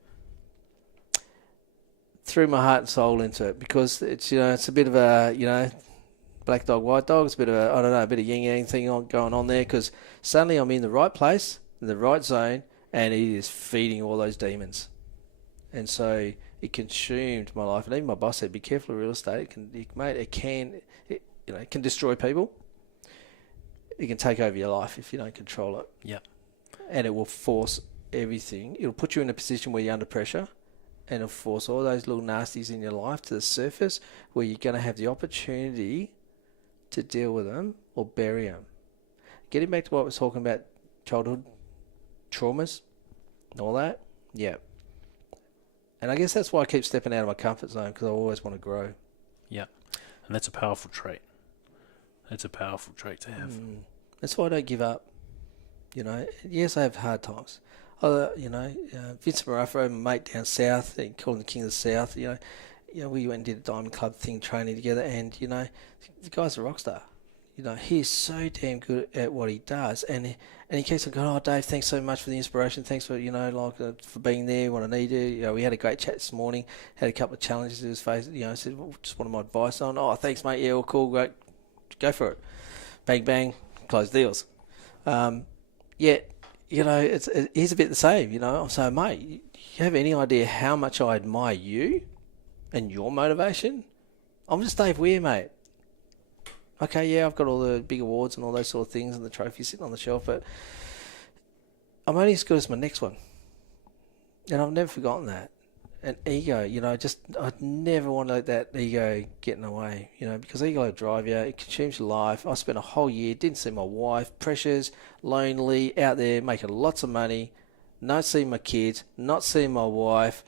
Threw my heart and soul into it because it's, it's a bit of a, black dog, white dog. It's a bit of a bit of yin-yang thing going on there because suddenly I'm in the right place, in the right zone, and it is feeding all those demons. And so it consumed my life. And even my boss said, be careful of real estate. It can destroy people. It can take over your life if you don't control it. Yep. And it will force everything. It'll put you in a position where you're under pressure. And it'll force all those little nasties in your life to the surface where you're going to have the opportunity to deal with them or bury them. Getting back to what we're talking about, childhood traumas and all that, yeah. And I guess that's why I keep stepping out of my comfort zone, because I always want to grow. Yeah, and that's a powerful trait. That's a powerful trait to have. That's why I don't give up. Yes, I have hard times. Vince Marafro, my mate down south, they call him the King of the South. We went and did a Diamond Club thing, training together, and the guy's a rock star. He's so damn good at what he does, and he keeps on going, "Oh, Dave, thanks so much for the inspiration. Thanks for for being there when I need you." We had a great chat this morning. Had a couple of challenges he was facing. I said, "Well, just wanted my advice on." "Oh, thanks, mate. Yeah, well, cool, great, go for it." Bang, bang, close deals. He's a bit the same. So, mate, you have any idea how much I admire you and your motivation? I'm just Dave Weir, mate. Okay, yeah, I've got all the big awards and all those sort of things and the trophies sitting on the shelf, but I'm only as good as my next one. And I've never forgotten that. And ego, I'd never want to let that ego get in the way, because ego will drive you, it consumes your life. I spent a whole year, didn't see my wife, pressures, lonely, out there making lots of money, not seeing my kids, not seeing my wife,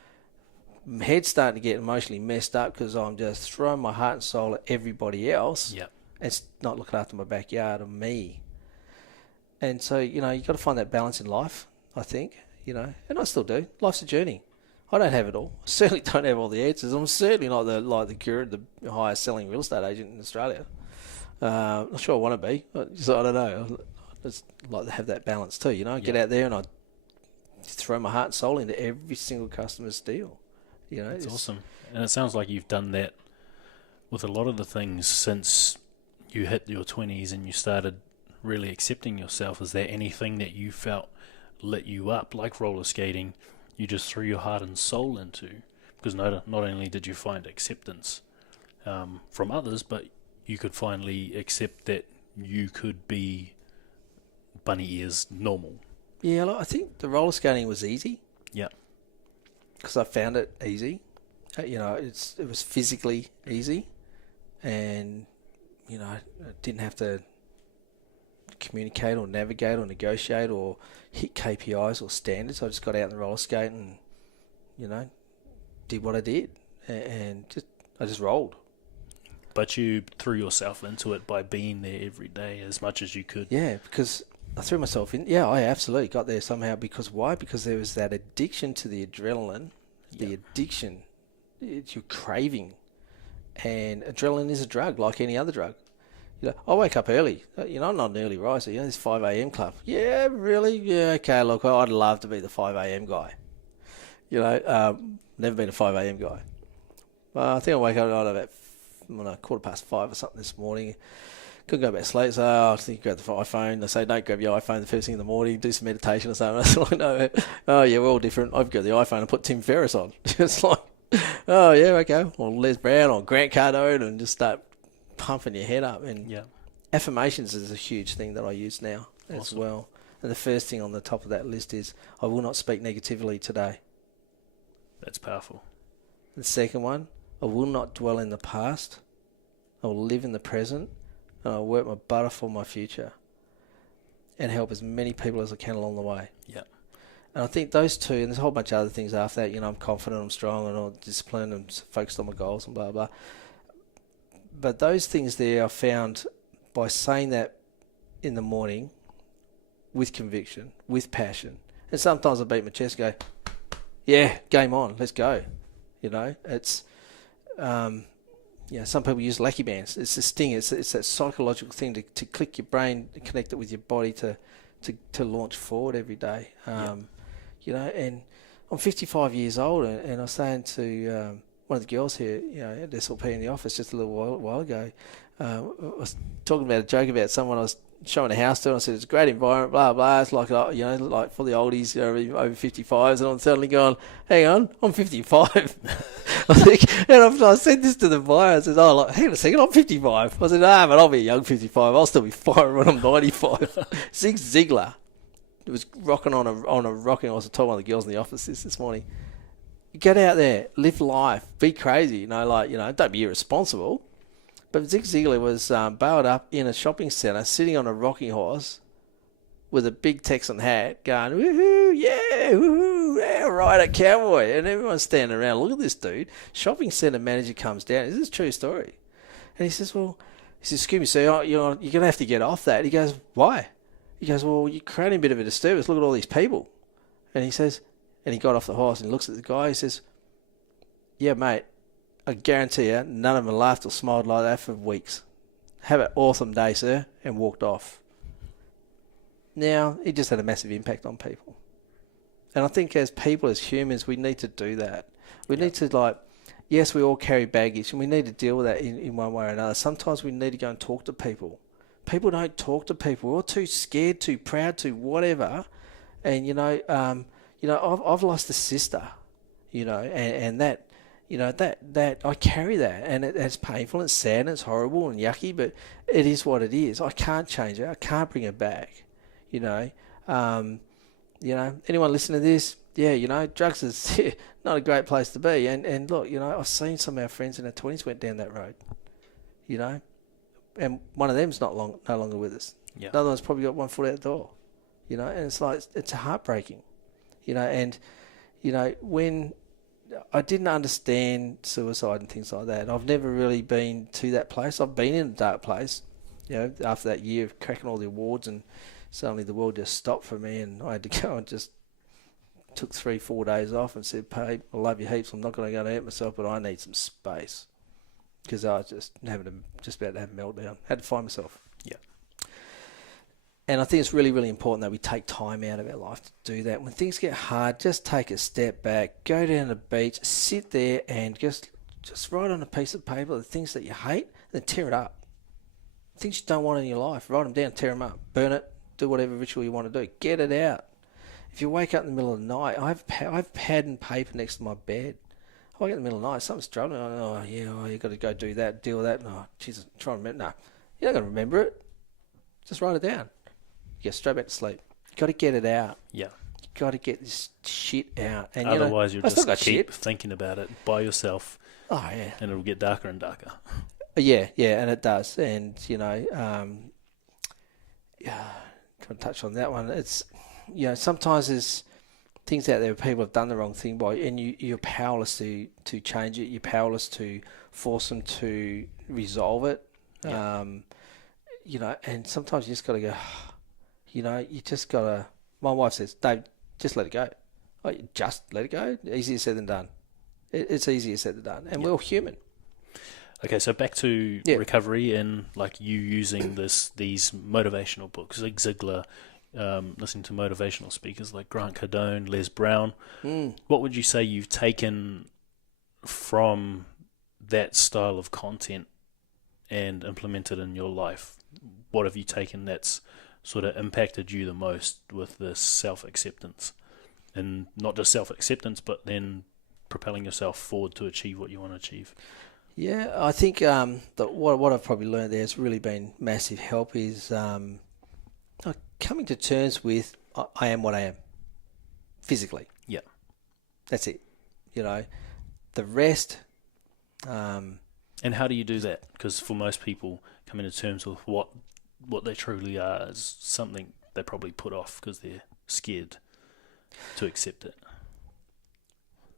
head starting to get emotionally messed up because I'm just throwing my heart and soul at everybody else. Yep. And not looking after my backyard or me. And so, you've got to find that balance in life, I think, and I still do. Life's a journey. I don't have it all. I certainly don't have all the answers. I'm certainly not the highest selling real estate agent in Australia. Not sure I want to be. So I don't know. I just like to have that balance too, Get out there and I throw my heart and soul into every single customer's deal. That's awesome. And it sounds like you've done that with a lot of the things since you hit your 20s and you started really accepting yourself. Is there anything that you felt lit you up, like roller skating, you just threw your heart and soul into? Because not only did you find acceptance from others, but you could finally accept that you could be bunny ears normal. Yeah, I think the roller skating was easy. Yeah. Because I found it easy. It was physically easy, and I didn't have to communicate or navigate or negotiate or hit KPIs or standards. I just got out in the roller skate and, did what I did, and I just rolled. But you threw yourself into it by being there every day as much as you could. Yeah, because I threw myself in. Yeah, I absolutely got there somehow. Because why? Because there was that addiction to the adrenaline, the addiction, it's your craving. And adrenaline is a drug, like any other drug. I wake up early. I'm not an early riser. This 5 a.m. club. Yeah, really? Yeah, okay, look, I'd love to be the 5 a.m. guy. Never been a 5 a.m. guy. I think I wake up at about 5:15 or something this morning. Couldn't go back to sleep, so I think grab the iPhone. They say, don't grab your iPhone the first thing in the morning, do some meditation or something. I was like, no, oh yeah, we're all different. I've got the iPhone and put Tim Ferriss on. It's like, oh yeah, okay. Or Les Brown or Grant Cardone, and just start pumping your head up. And affirmations is a huge thing that I use now as well. And the first thing on the top of that list is, I will not speak negatively today. That's powerful. The second one, I will not dwell in the past. I will live in the present, and I'll work my butt off for my future and help as many people as I can along the way. Yeah. And I think those two, and there's a whole bunch of other things after that, I'm confident, I'm strong, and I'm disciplined, and focused on my goals and blah, blah. But those things there I found by saying that in the morning with conviction, with passion. And sometimes I beat my chest and go, yeah, game on, let's go. It's, some people use lucky bands. It's this thing, it's that psychological thing to click your brain, connect it with your body to launch forward every day. And I'm 55 years old, and I was saying to one of the girls here, at SLP in the office just a little while ago, I was talking about a joke about someone I was showing a house to, and I said, it's a great environment, blah, blah, it's like, like for the oldies, over 55s, and I'm suddenly going, hang on, I'm 55. I think, and I said this to the buyer, I said, hang on a second, I'm 55. I said, but I'll be a young 55, I'll still be firing when I'm 95. Zig Ziglar, it was rocking on a rocking, I was talking to one of the girls in the office this morning, get out there, live life, be crazy, don't be irresponsible. But Zig Ziglar was bailed up in a shopping centre, sitting on a rocking horse with a big Texan hat, going, woohoo, yeah, woohoo, yeah, rider, cowboy. And everyone's standing around. Look at this dude. Shopping centre manager comes down. Is this a true story? And he says, excuse me, sir, you're going to have to get off that. He goes, why? He goes, well, you're creating a bit of a disturbance. Look at all these people. And he says, and he got off the horse and looks at the guy. He says, yeah, mate, I guarantee you, none of them laughed or smiled like that for weeks. Have an awesome day, sir, and walked off. Now, it just had a massive impact on people. And I think as people, as humans, we need to do that. We need to, yes, we all carry baggage, and we need to deal with that in one way or another. Sometimes we need to go and talk to people. People don't talk to people. We're all too scared, too proud, too whatever. And, I've lost a sister, and that, that I carry that, and it's painful, and it's sad, and it's horrible and yucky, but it is what it is. I can't change it. I can't bring it back. Anyone listening to this, drugs is not a great place to be. And look, I've seen some of our friends in their 20s went down that road, and one of them's no longer with us. Yeah. Another one's probably got one foot out the door, and it's like, it's heartbreaking, when I didn't understand suicide and things like that. I've never really been to that place. I've been in a dark place, after that year of cracking all the awards, and suddenly the world just stopped for me, and I had to go and just took 3-4 days off and said, "Babe, I love you heaps. I'm not going to go and hurt myself, but I need some space," because I was just about to have a meltdown. Had to find myself. Yeah. And I think it's really, really important that we take time out of our life to do that. When things get hard, just take a step back, go down to the beach, sit there, and just write on a piece of paper the things that you hate, and then tear it up. Things you don't want in your life, write them down, tear them up, burn it. Do whatever ritual you want to do. Get it out. If you wake up in the middle of the night, I've pad and paper next to my bed. I wake up in the middle of the night, something's troubling. You got to go do that, deal with that. No, Jesus, try and remember. No, you're not going to remember it. Just write it down. You get straight back to sleep. You got to get it out. Yeah. You got to get this shit out. And otherwise, you'll just keep thinking about it by yourself. Oh yeah. And it'll get darker and darker. Yeah, and it does. And trying to touch on that one. It's, sometimes there's things out there where people have done the wrong thing and you're powerless to change it. You're powerless to force them to resolve it. Yeah. And sometimes you just got to go, you just got to, my wife says, Dave, just let it go. Just let it go. Easier said than done. It's easier said than done. And we're all human. Okay, so back to recovery and you using these motivational books, like Ziglar, listening to motivational speakers like Grant Cardone, Les Brown. What would you say you've taken from that style of content and implemented in your life? What have you taken that's sort of impacted you the most with this self-acceptance? And not just self-acceptance, but then propelling yourself forward to achieve what you want to achieve. Yeah, I think that what I've probably learned there has really been massive help is coming to terms with I am what I am, physically. Yeah. That's it. The rest... and how do you do that? Because for most people, coming to terms with what they truly are is something they probably put off because they're scared to accept it.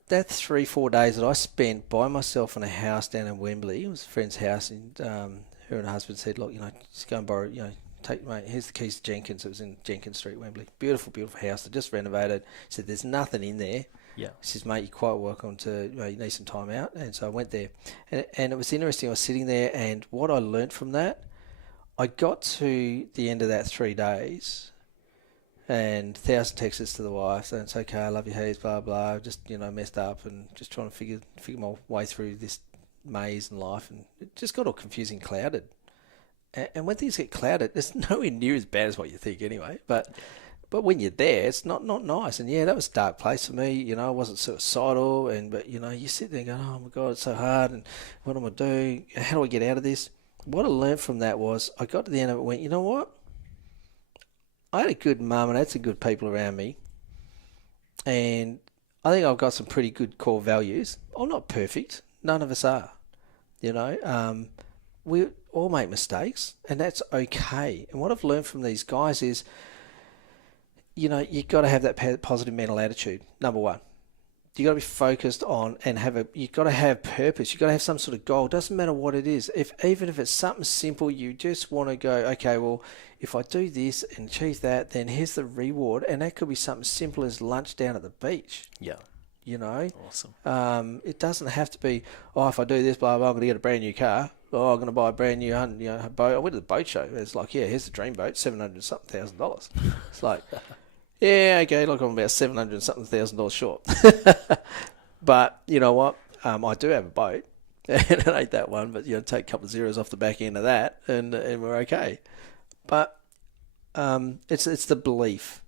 That 3-4 days that I spent by myself in a house down in Wembley, it was a friend's house, and her and her husband said, look, just go and borrow, mate, here's the keys to Jenkins. It was in Jenkins Street, Wembley. Beautiful, beautiful house. They just renovated. He said, there's nothing in there. Yeah. He says, mate, you're quite welcome to, you need some time out. And so I went there. And it was interesting. I was sitting there, and what I learnt from that, I got to the end of that 3 days, and 1,000 texts to the wife saying, it's okay, I love you heaps, blah, blah, just, messed up and just trying to figure my way through this maze in life. And it just got all confusing, clouded. And when things get clouded, it's nowhere near as bad as what you think anyway. But when you're there, it's not nice. And that was a dark place for me. I wasn't suicidal, but you sit there going, oh my God, it's so hard. And what am I doing? How do I get out of this? What I learned from that was I got to the end of it and went, you know what? I had a good mum and I had some good people around me. And I think I've got some pretty good core values. I'm not perfect. None of us are, we all make mistakes, and that's okay. And what I've learned from these guys is, you've got to have that positive mental attitude, number one. You've got to be focused on and you've got to have purpose. You've got to have some sort of goal. It doesn't matter what it is. Even if it's something simple, you just want to go, okay, well, if I do this and achieve that, then here's the reward. And that could be something simple as lunch down at the beach. Yeah. Awesome. It doesn't have to be, if I do this, blah, blah, I'm going to get a brand new car. Oh, I'm going to buy a brand new boat. I went to the boat show. It's like, here's the dream boat, $700,000. It's like... Yeah, okay, look, I'm about $700,000 short. But you know what? I do have a boat, and it ain't that one, but take a couple of zeros off the back end of that, and we're okay. But it's the belief.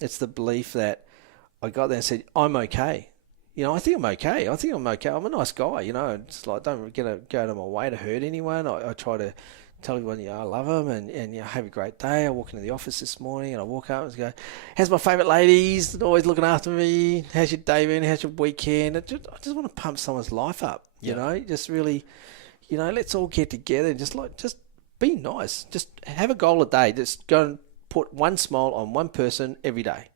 It's the belief that I got there and said, I'm okay. I think I'm okay. I'm a nice guy, It's like, I don't go out of my way to hurt anyone. I try to tell everyone, I love them, and have a great day. I walk into the office this morning, and I walk up and go, how's my favourite ladies? They're always looking after me. How's your day been? How's your weekend? I just want to pump someone's life up, just really, let's all get together and just be nice. Just have a goal a day. Just go and put one smile on one person every day.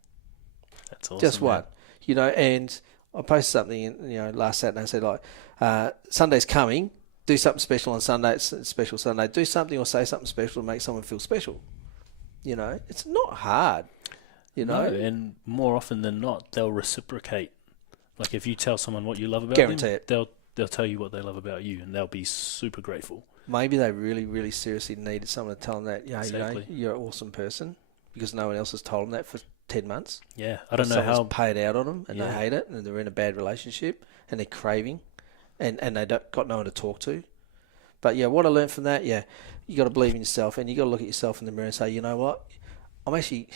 That's awesome. Just one, and I posted something, last Saturday. I said, Sunday's coming. Do something special on Sunday. It's a special Sunday. Do something or say something special to make someone feel special. It's not hard. No, and more often than not, they'll reciprocate. Like if you tell someone what you love about Guarantee them, it. they'll tell you what they love about you, and they'll be super grateful. Maybe they really, really seriously needed someone to tell them that, Exactly. you're an awesome person, because no one else has told them that for 10 months. Yeah, I don't know how paid out on them, and they hate it, and they're in a bad relationship, and they're craving. And they got no one to talk to. But, what I learned from that, you got to believe in yourself, and you got to look at yourself in the mirror and say, you know what, I'm actually,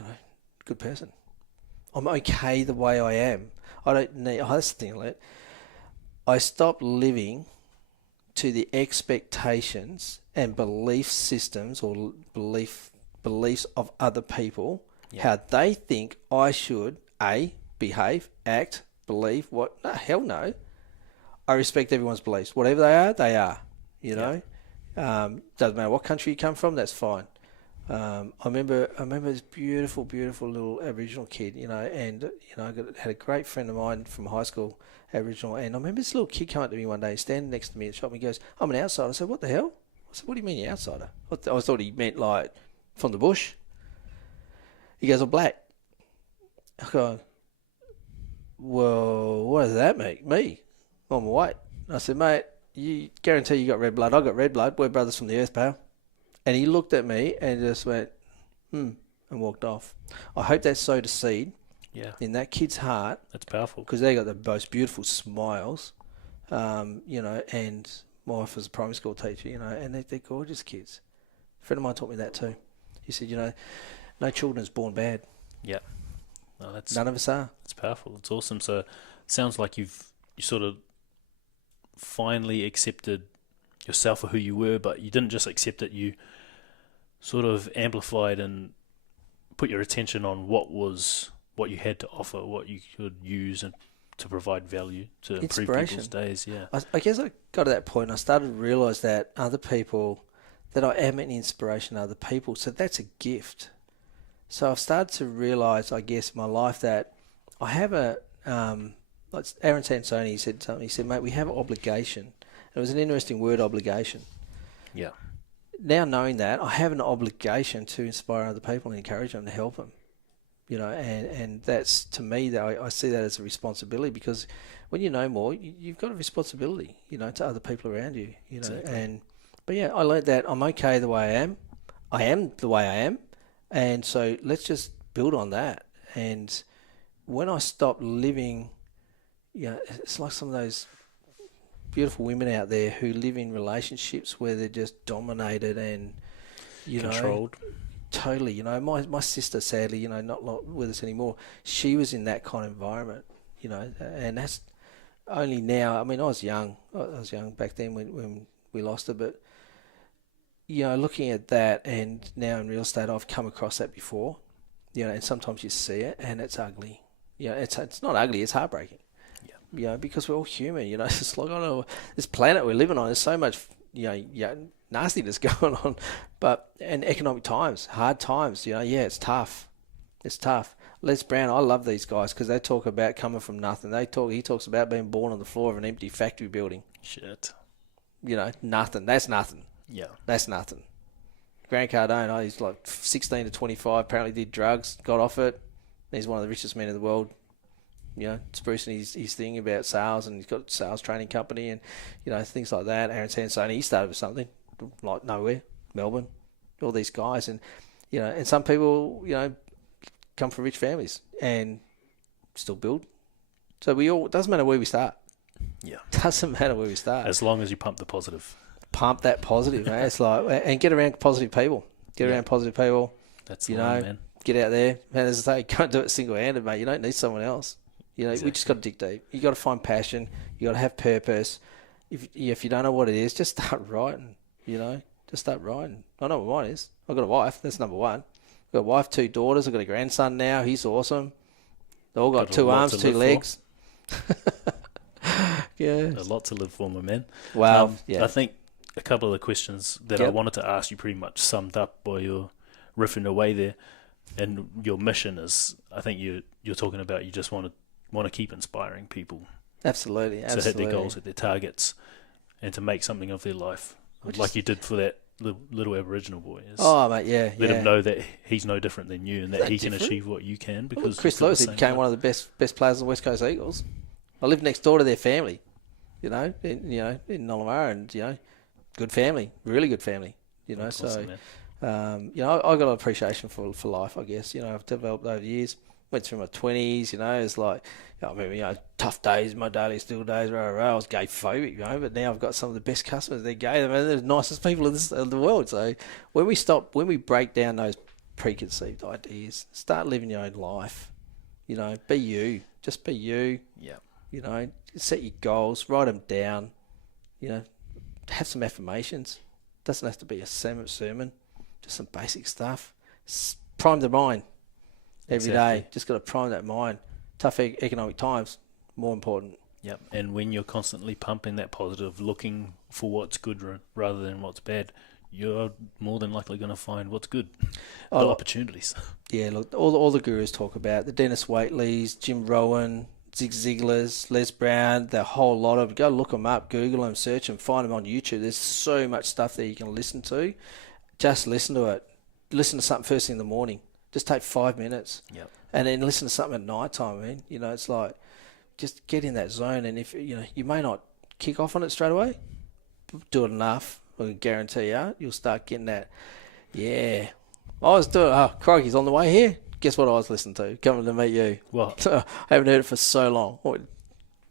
a good person. I'm okay the way I am. I don't need, that's the thing I learned. I stopped living to the expectations and belief systems or beliefs of other people, how they think I should, behave, act, believe, what, no, hell no. I respect everyone's beliefs. Whatever they are, doesn't matter what country you come from, that's fine. I remember this beautiful, beautiful little Aboriginal kid, and, I had a great friend of mine from high school, Aboriginal, and I remember this little kid come up to me one day, standing next to me at the shop, and he goes, I'm an outsider. I said, what the hell? I said, what do you mean you're outsider? I thought he meant like from the bush. He goes, I'm black. I go, well, what does that make me? I'm white. I said, mate, you guarantee you got red blood. I got red blood. We're brothers from the earth, pal. And he looked at me and just went, and walked off. I hope that sowed a seed in that kid's heart. That's powerful. Because they got the most beautiful smiles, and my wife was a primary school teacher, and they're gorgeous kids. A friend of mine taught me that too. He said, no children is born bad. Yeah. No, none of us are. It's powerful. It's awesome. So it sounds like you sort of finally accepted yourself for who you were, but you didn't just accept it, you sort of amplified and put your attention on what you had to offer, what you could use and to provide value to improve people's days. I guess I got to that point and I started to realise that that I am an inspiration to other people, so that's a gift. So I've started to realise, I guess, in my life that I have like Aaron Sansoni said something. He said, mate, we have an obligation. It was an interesting word, obligation. Yeah. Now knowing that, I have an obligation to inspire other people and encourage them to help them. And that's, to me, that I see that as a responsibility, because when you know more, you've got a responsibility, to other people around you, Exactly. But I learned that I'm okay the way I am. I am the way I am. And so let's just build on that. And when I stopped living, it's like some of those beautiful women out there who live in relationships where they're just dominated and, controlled. Totally. My sister, sadly, not with us anymore, she was in that kind of environment, and that's only now. I mean, I was young back then when we lost her, but, looking at that, and now in real estate, I've come across that before, and sometimes you see it and it's ugly. It's not ugly, it's heartbreaking. Because we're all human, it's like, this planet we're living on, there's so much nastiness going on. And economic times, hard times, it's tough. It's tough. Les Brown, I love these guys because they talk about coming from nothing. He talks about being born on the floor of an empty factory building. Shit. Nothing. That's nothing. Yeah. That's nothing. Grant Cardone, he's like 16 to 25, apparently did drugs, got off it. He's one of the richest men in the world. Sprucing his thing about sales, and he's got a sales training company and, things like that. Aaron Sansoni, he started with something like nowhere, Melbourne, all these guys. And, and some people, come from rich families and still build. So it doesn't matter where we start. Yeah. Doesn't matter where we start. As long as you pump the positive. Pump that positive, man. It's like, and get around positive people. Get around positive people. That's the line, man. Get out there. Man, as I say, can't do it single-handed, mate. You don't need someone else. Exactly. We just got to dig deep. You got to find passion. You got to have purpose. If you don't know what it is, just start writing. Just start writing. I know what mine is. I've got a wife. That's number one. I've got a wife, 2 daughters. I've got a grandson now. He's awesome. They all got 2 arms, 2 legs. Yeah, a lot to live for, my man. Wow. I think a couple of the questions that I wanted to ask you pretty much summed up by your riffing away there. And your mission is, I think you're talking about, you just want to keep inspiring people. Absolutely. To hit their goals, hit their targets, and to make something of their life, like you did for that little Aboriginal boy. Oh, mate, yeah. Let him know that he's no different than you, and that he can achieve what you can. Because Chris Lewis became one of the best players of the West Coast Eagles. I lived next door to their family, in Nollamara, and good family, really good family. That's so. Awesome, man. I got an appreciation for life, I guess. I've developed over the years. Went through my 20s, it's like, I remember, tough days, my daily still days, I was gay phobic, but now I've got some of the best customers. They're gay, they're the nicest people in the world. So when we break down those preconceived ideas, start living your own life, be you, just be you. Yeah. Set your goals, write them down, have some affirmations. Doesn't have to be a sermon. Just some basic stuff. Prime the mind every day. Just got to prime that mind. Tough economic times, more important. Yep. And when you're constantly pumping that positive, looking for what's good rather than what's bad, you're more than likely going to find what's good, the opportunities. Yeah, look, all the gurus talk about the Dennis Waitley's, Jim Rohn, Zig Ziglar's, Les Brown, the whole lot of them. Go look them up, Google them, search them, find them on YouTube. There's so much stuff there you can listen to. Just listen to it. Listen to something first thing in the morning. Just take 5 minutes. Yep. And then listen to something at night time, man. It's like, just get in that zone. And if, you may not kick off on it straight away, do it enough. I can guarantee you'll start getting that. Yeah. I was doing, crikey's on the way here. Guess what I was listening to? Coming to meet you. What? I haven't heard it for so long. I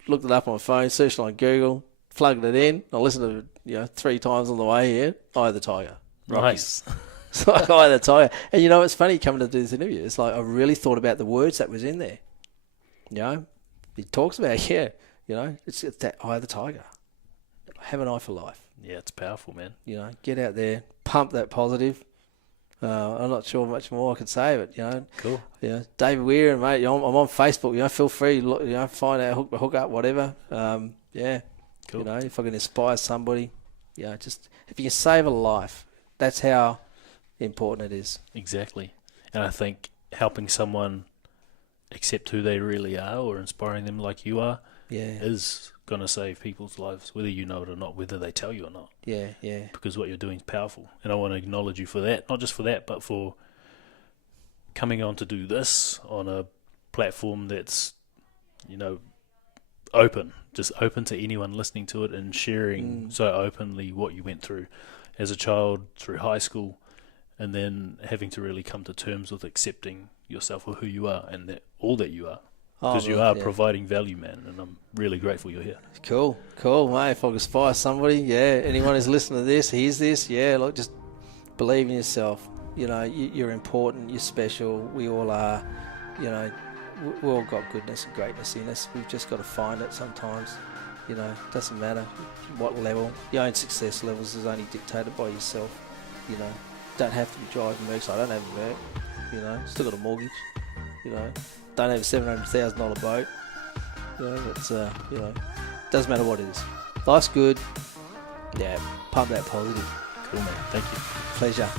looked it up on my phone, searched it on Google, plugged it in. I listened to it, 3 times on the way here. Eye of the Tiger. Nice. It's like Eye of the Tiger. And it's funny coming to do this interview. It's like I really thought about the words that was in there. He talks about, it's that Eye of the Tiger. Have an eye for life. Yeah, it's powerful, man. Get out there, pump that positive. I'm not sure much more I could say, but Cool. David Weir, and mate, I'm on Facebook. Feel free, look, find out, hook up, whatever. Cool. If I can inspire somebody, just if you can save a life, that's how important it is. Exactly, and I think helping someone accept who they really are, or inspiring them like you are, is going to save people's lives, whether you know it or not, whether they tell you or not. Yeah. Because what you're doing is powerful. And I want to acknowledge you for that. Not just for that, but for coming on to do this on a platform that's, open. Just open to anyone listening to it and sharing so openly what you went through as a child, through high school, and then having to really come to terms with accepting yourself for who you are and all that you are. Because you are providing value, man, and I'm really grateful you're here. Cool, mate. If I can inspire somebody, anyone who's listening to this, hears this, look, just believe in yourself. You're important, you're special, we all are. We all got goodness and greatness in us. We've just got to find it sometimes. It doesn't matter what level. Your own success levels is only dictated by yourself. Don't have to be driving Mercs. I don't have a Merc. Still got a mortgage. Don't have a $700,000 boat. It's doesn't matter what it is. Life's good. Yeah, pump that positive. Cool, man. Thank you. Pleasure.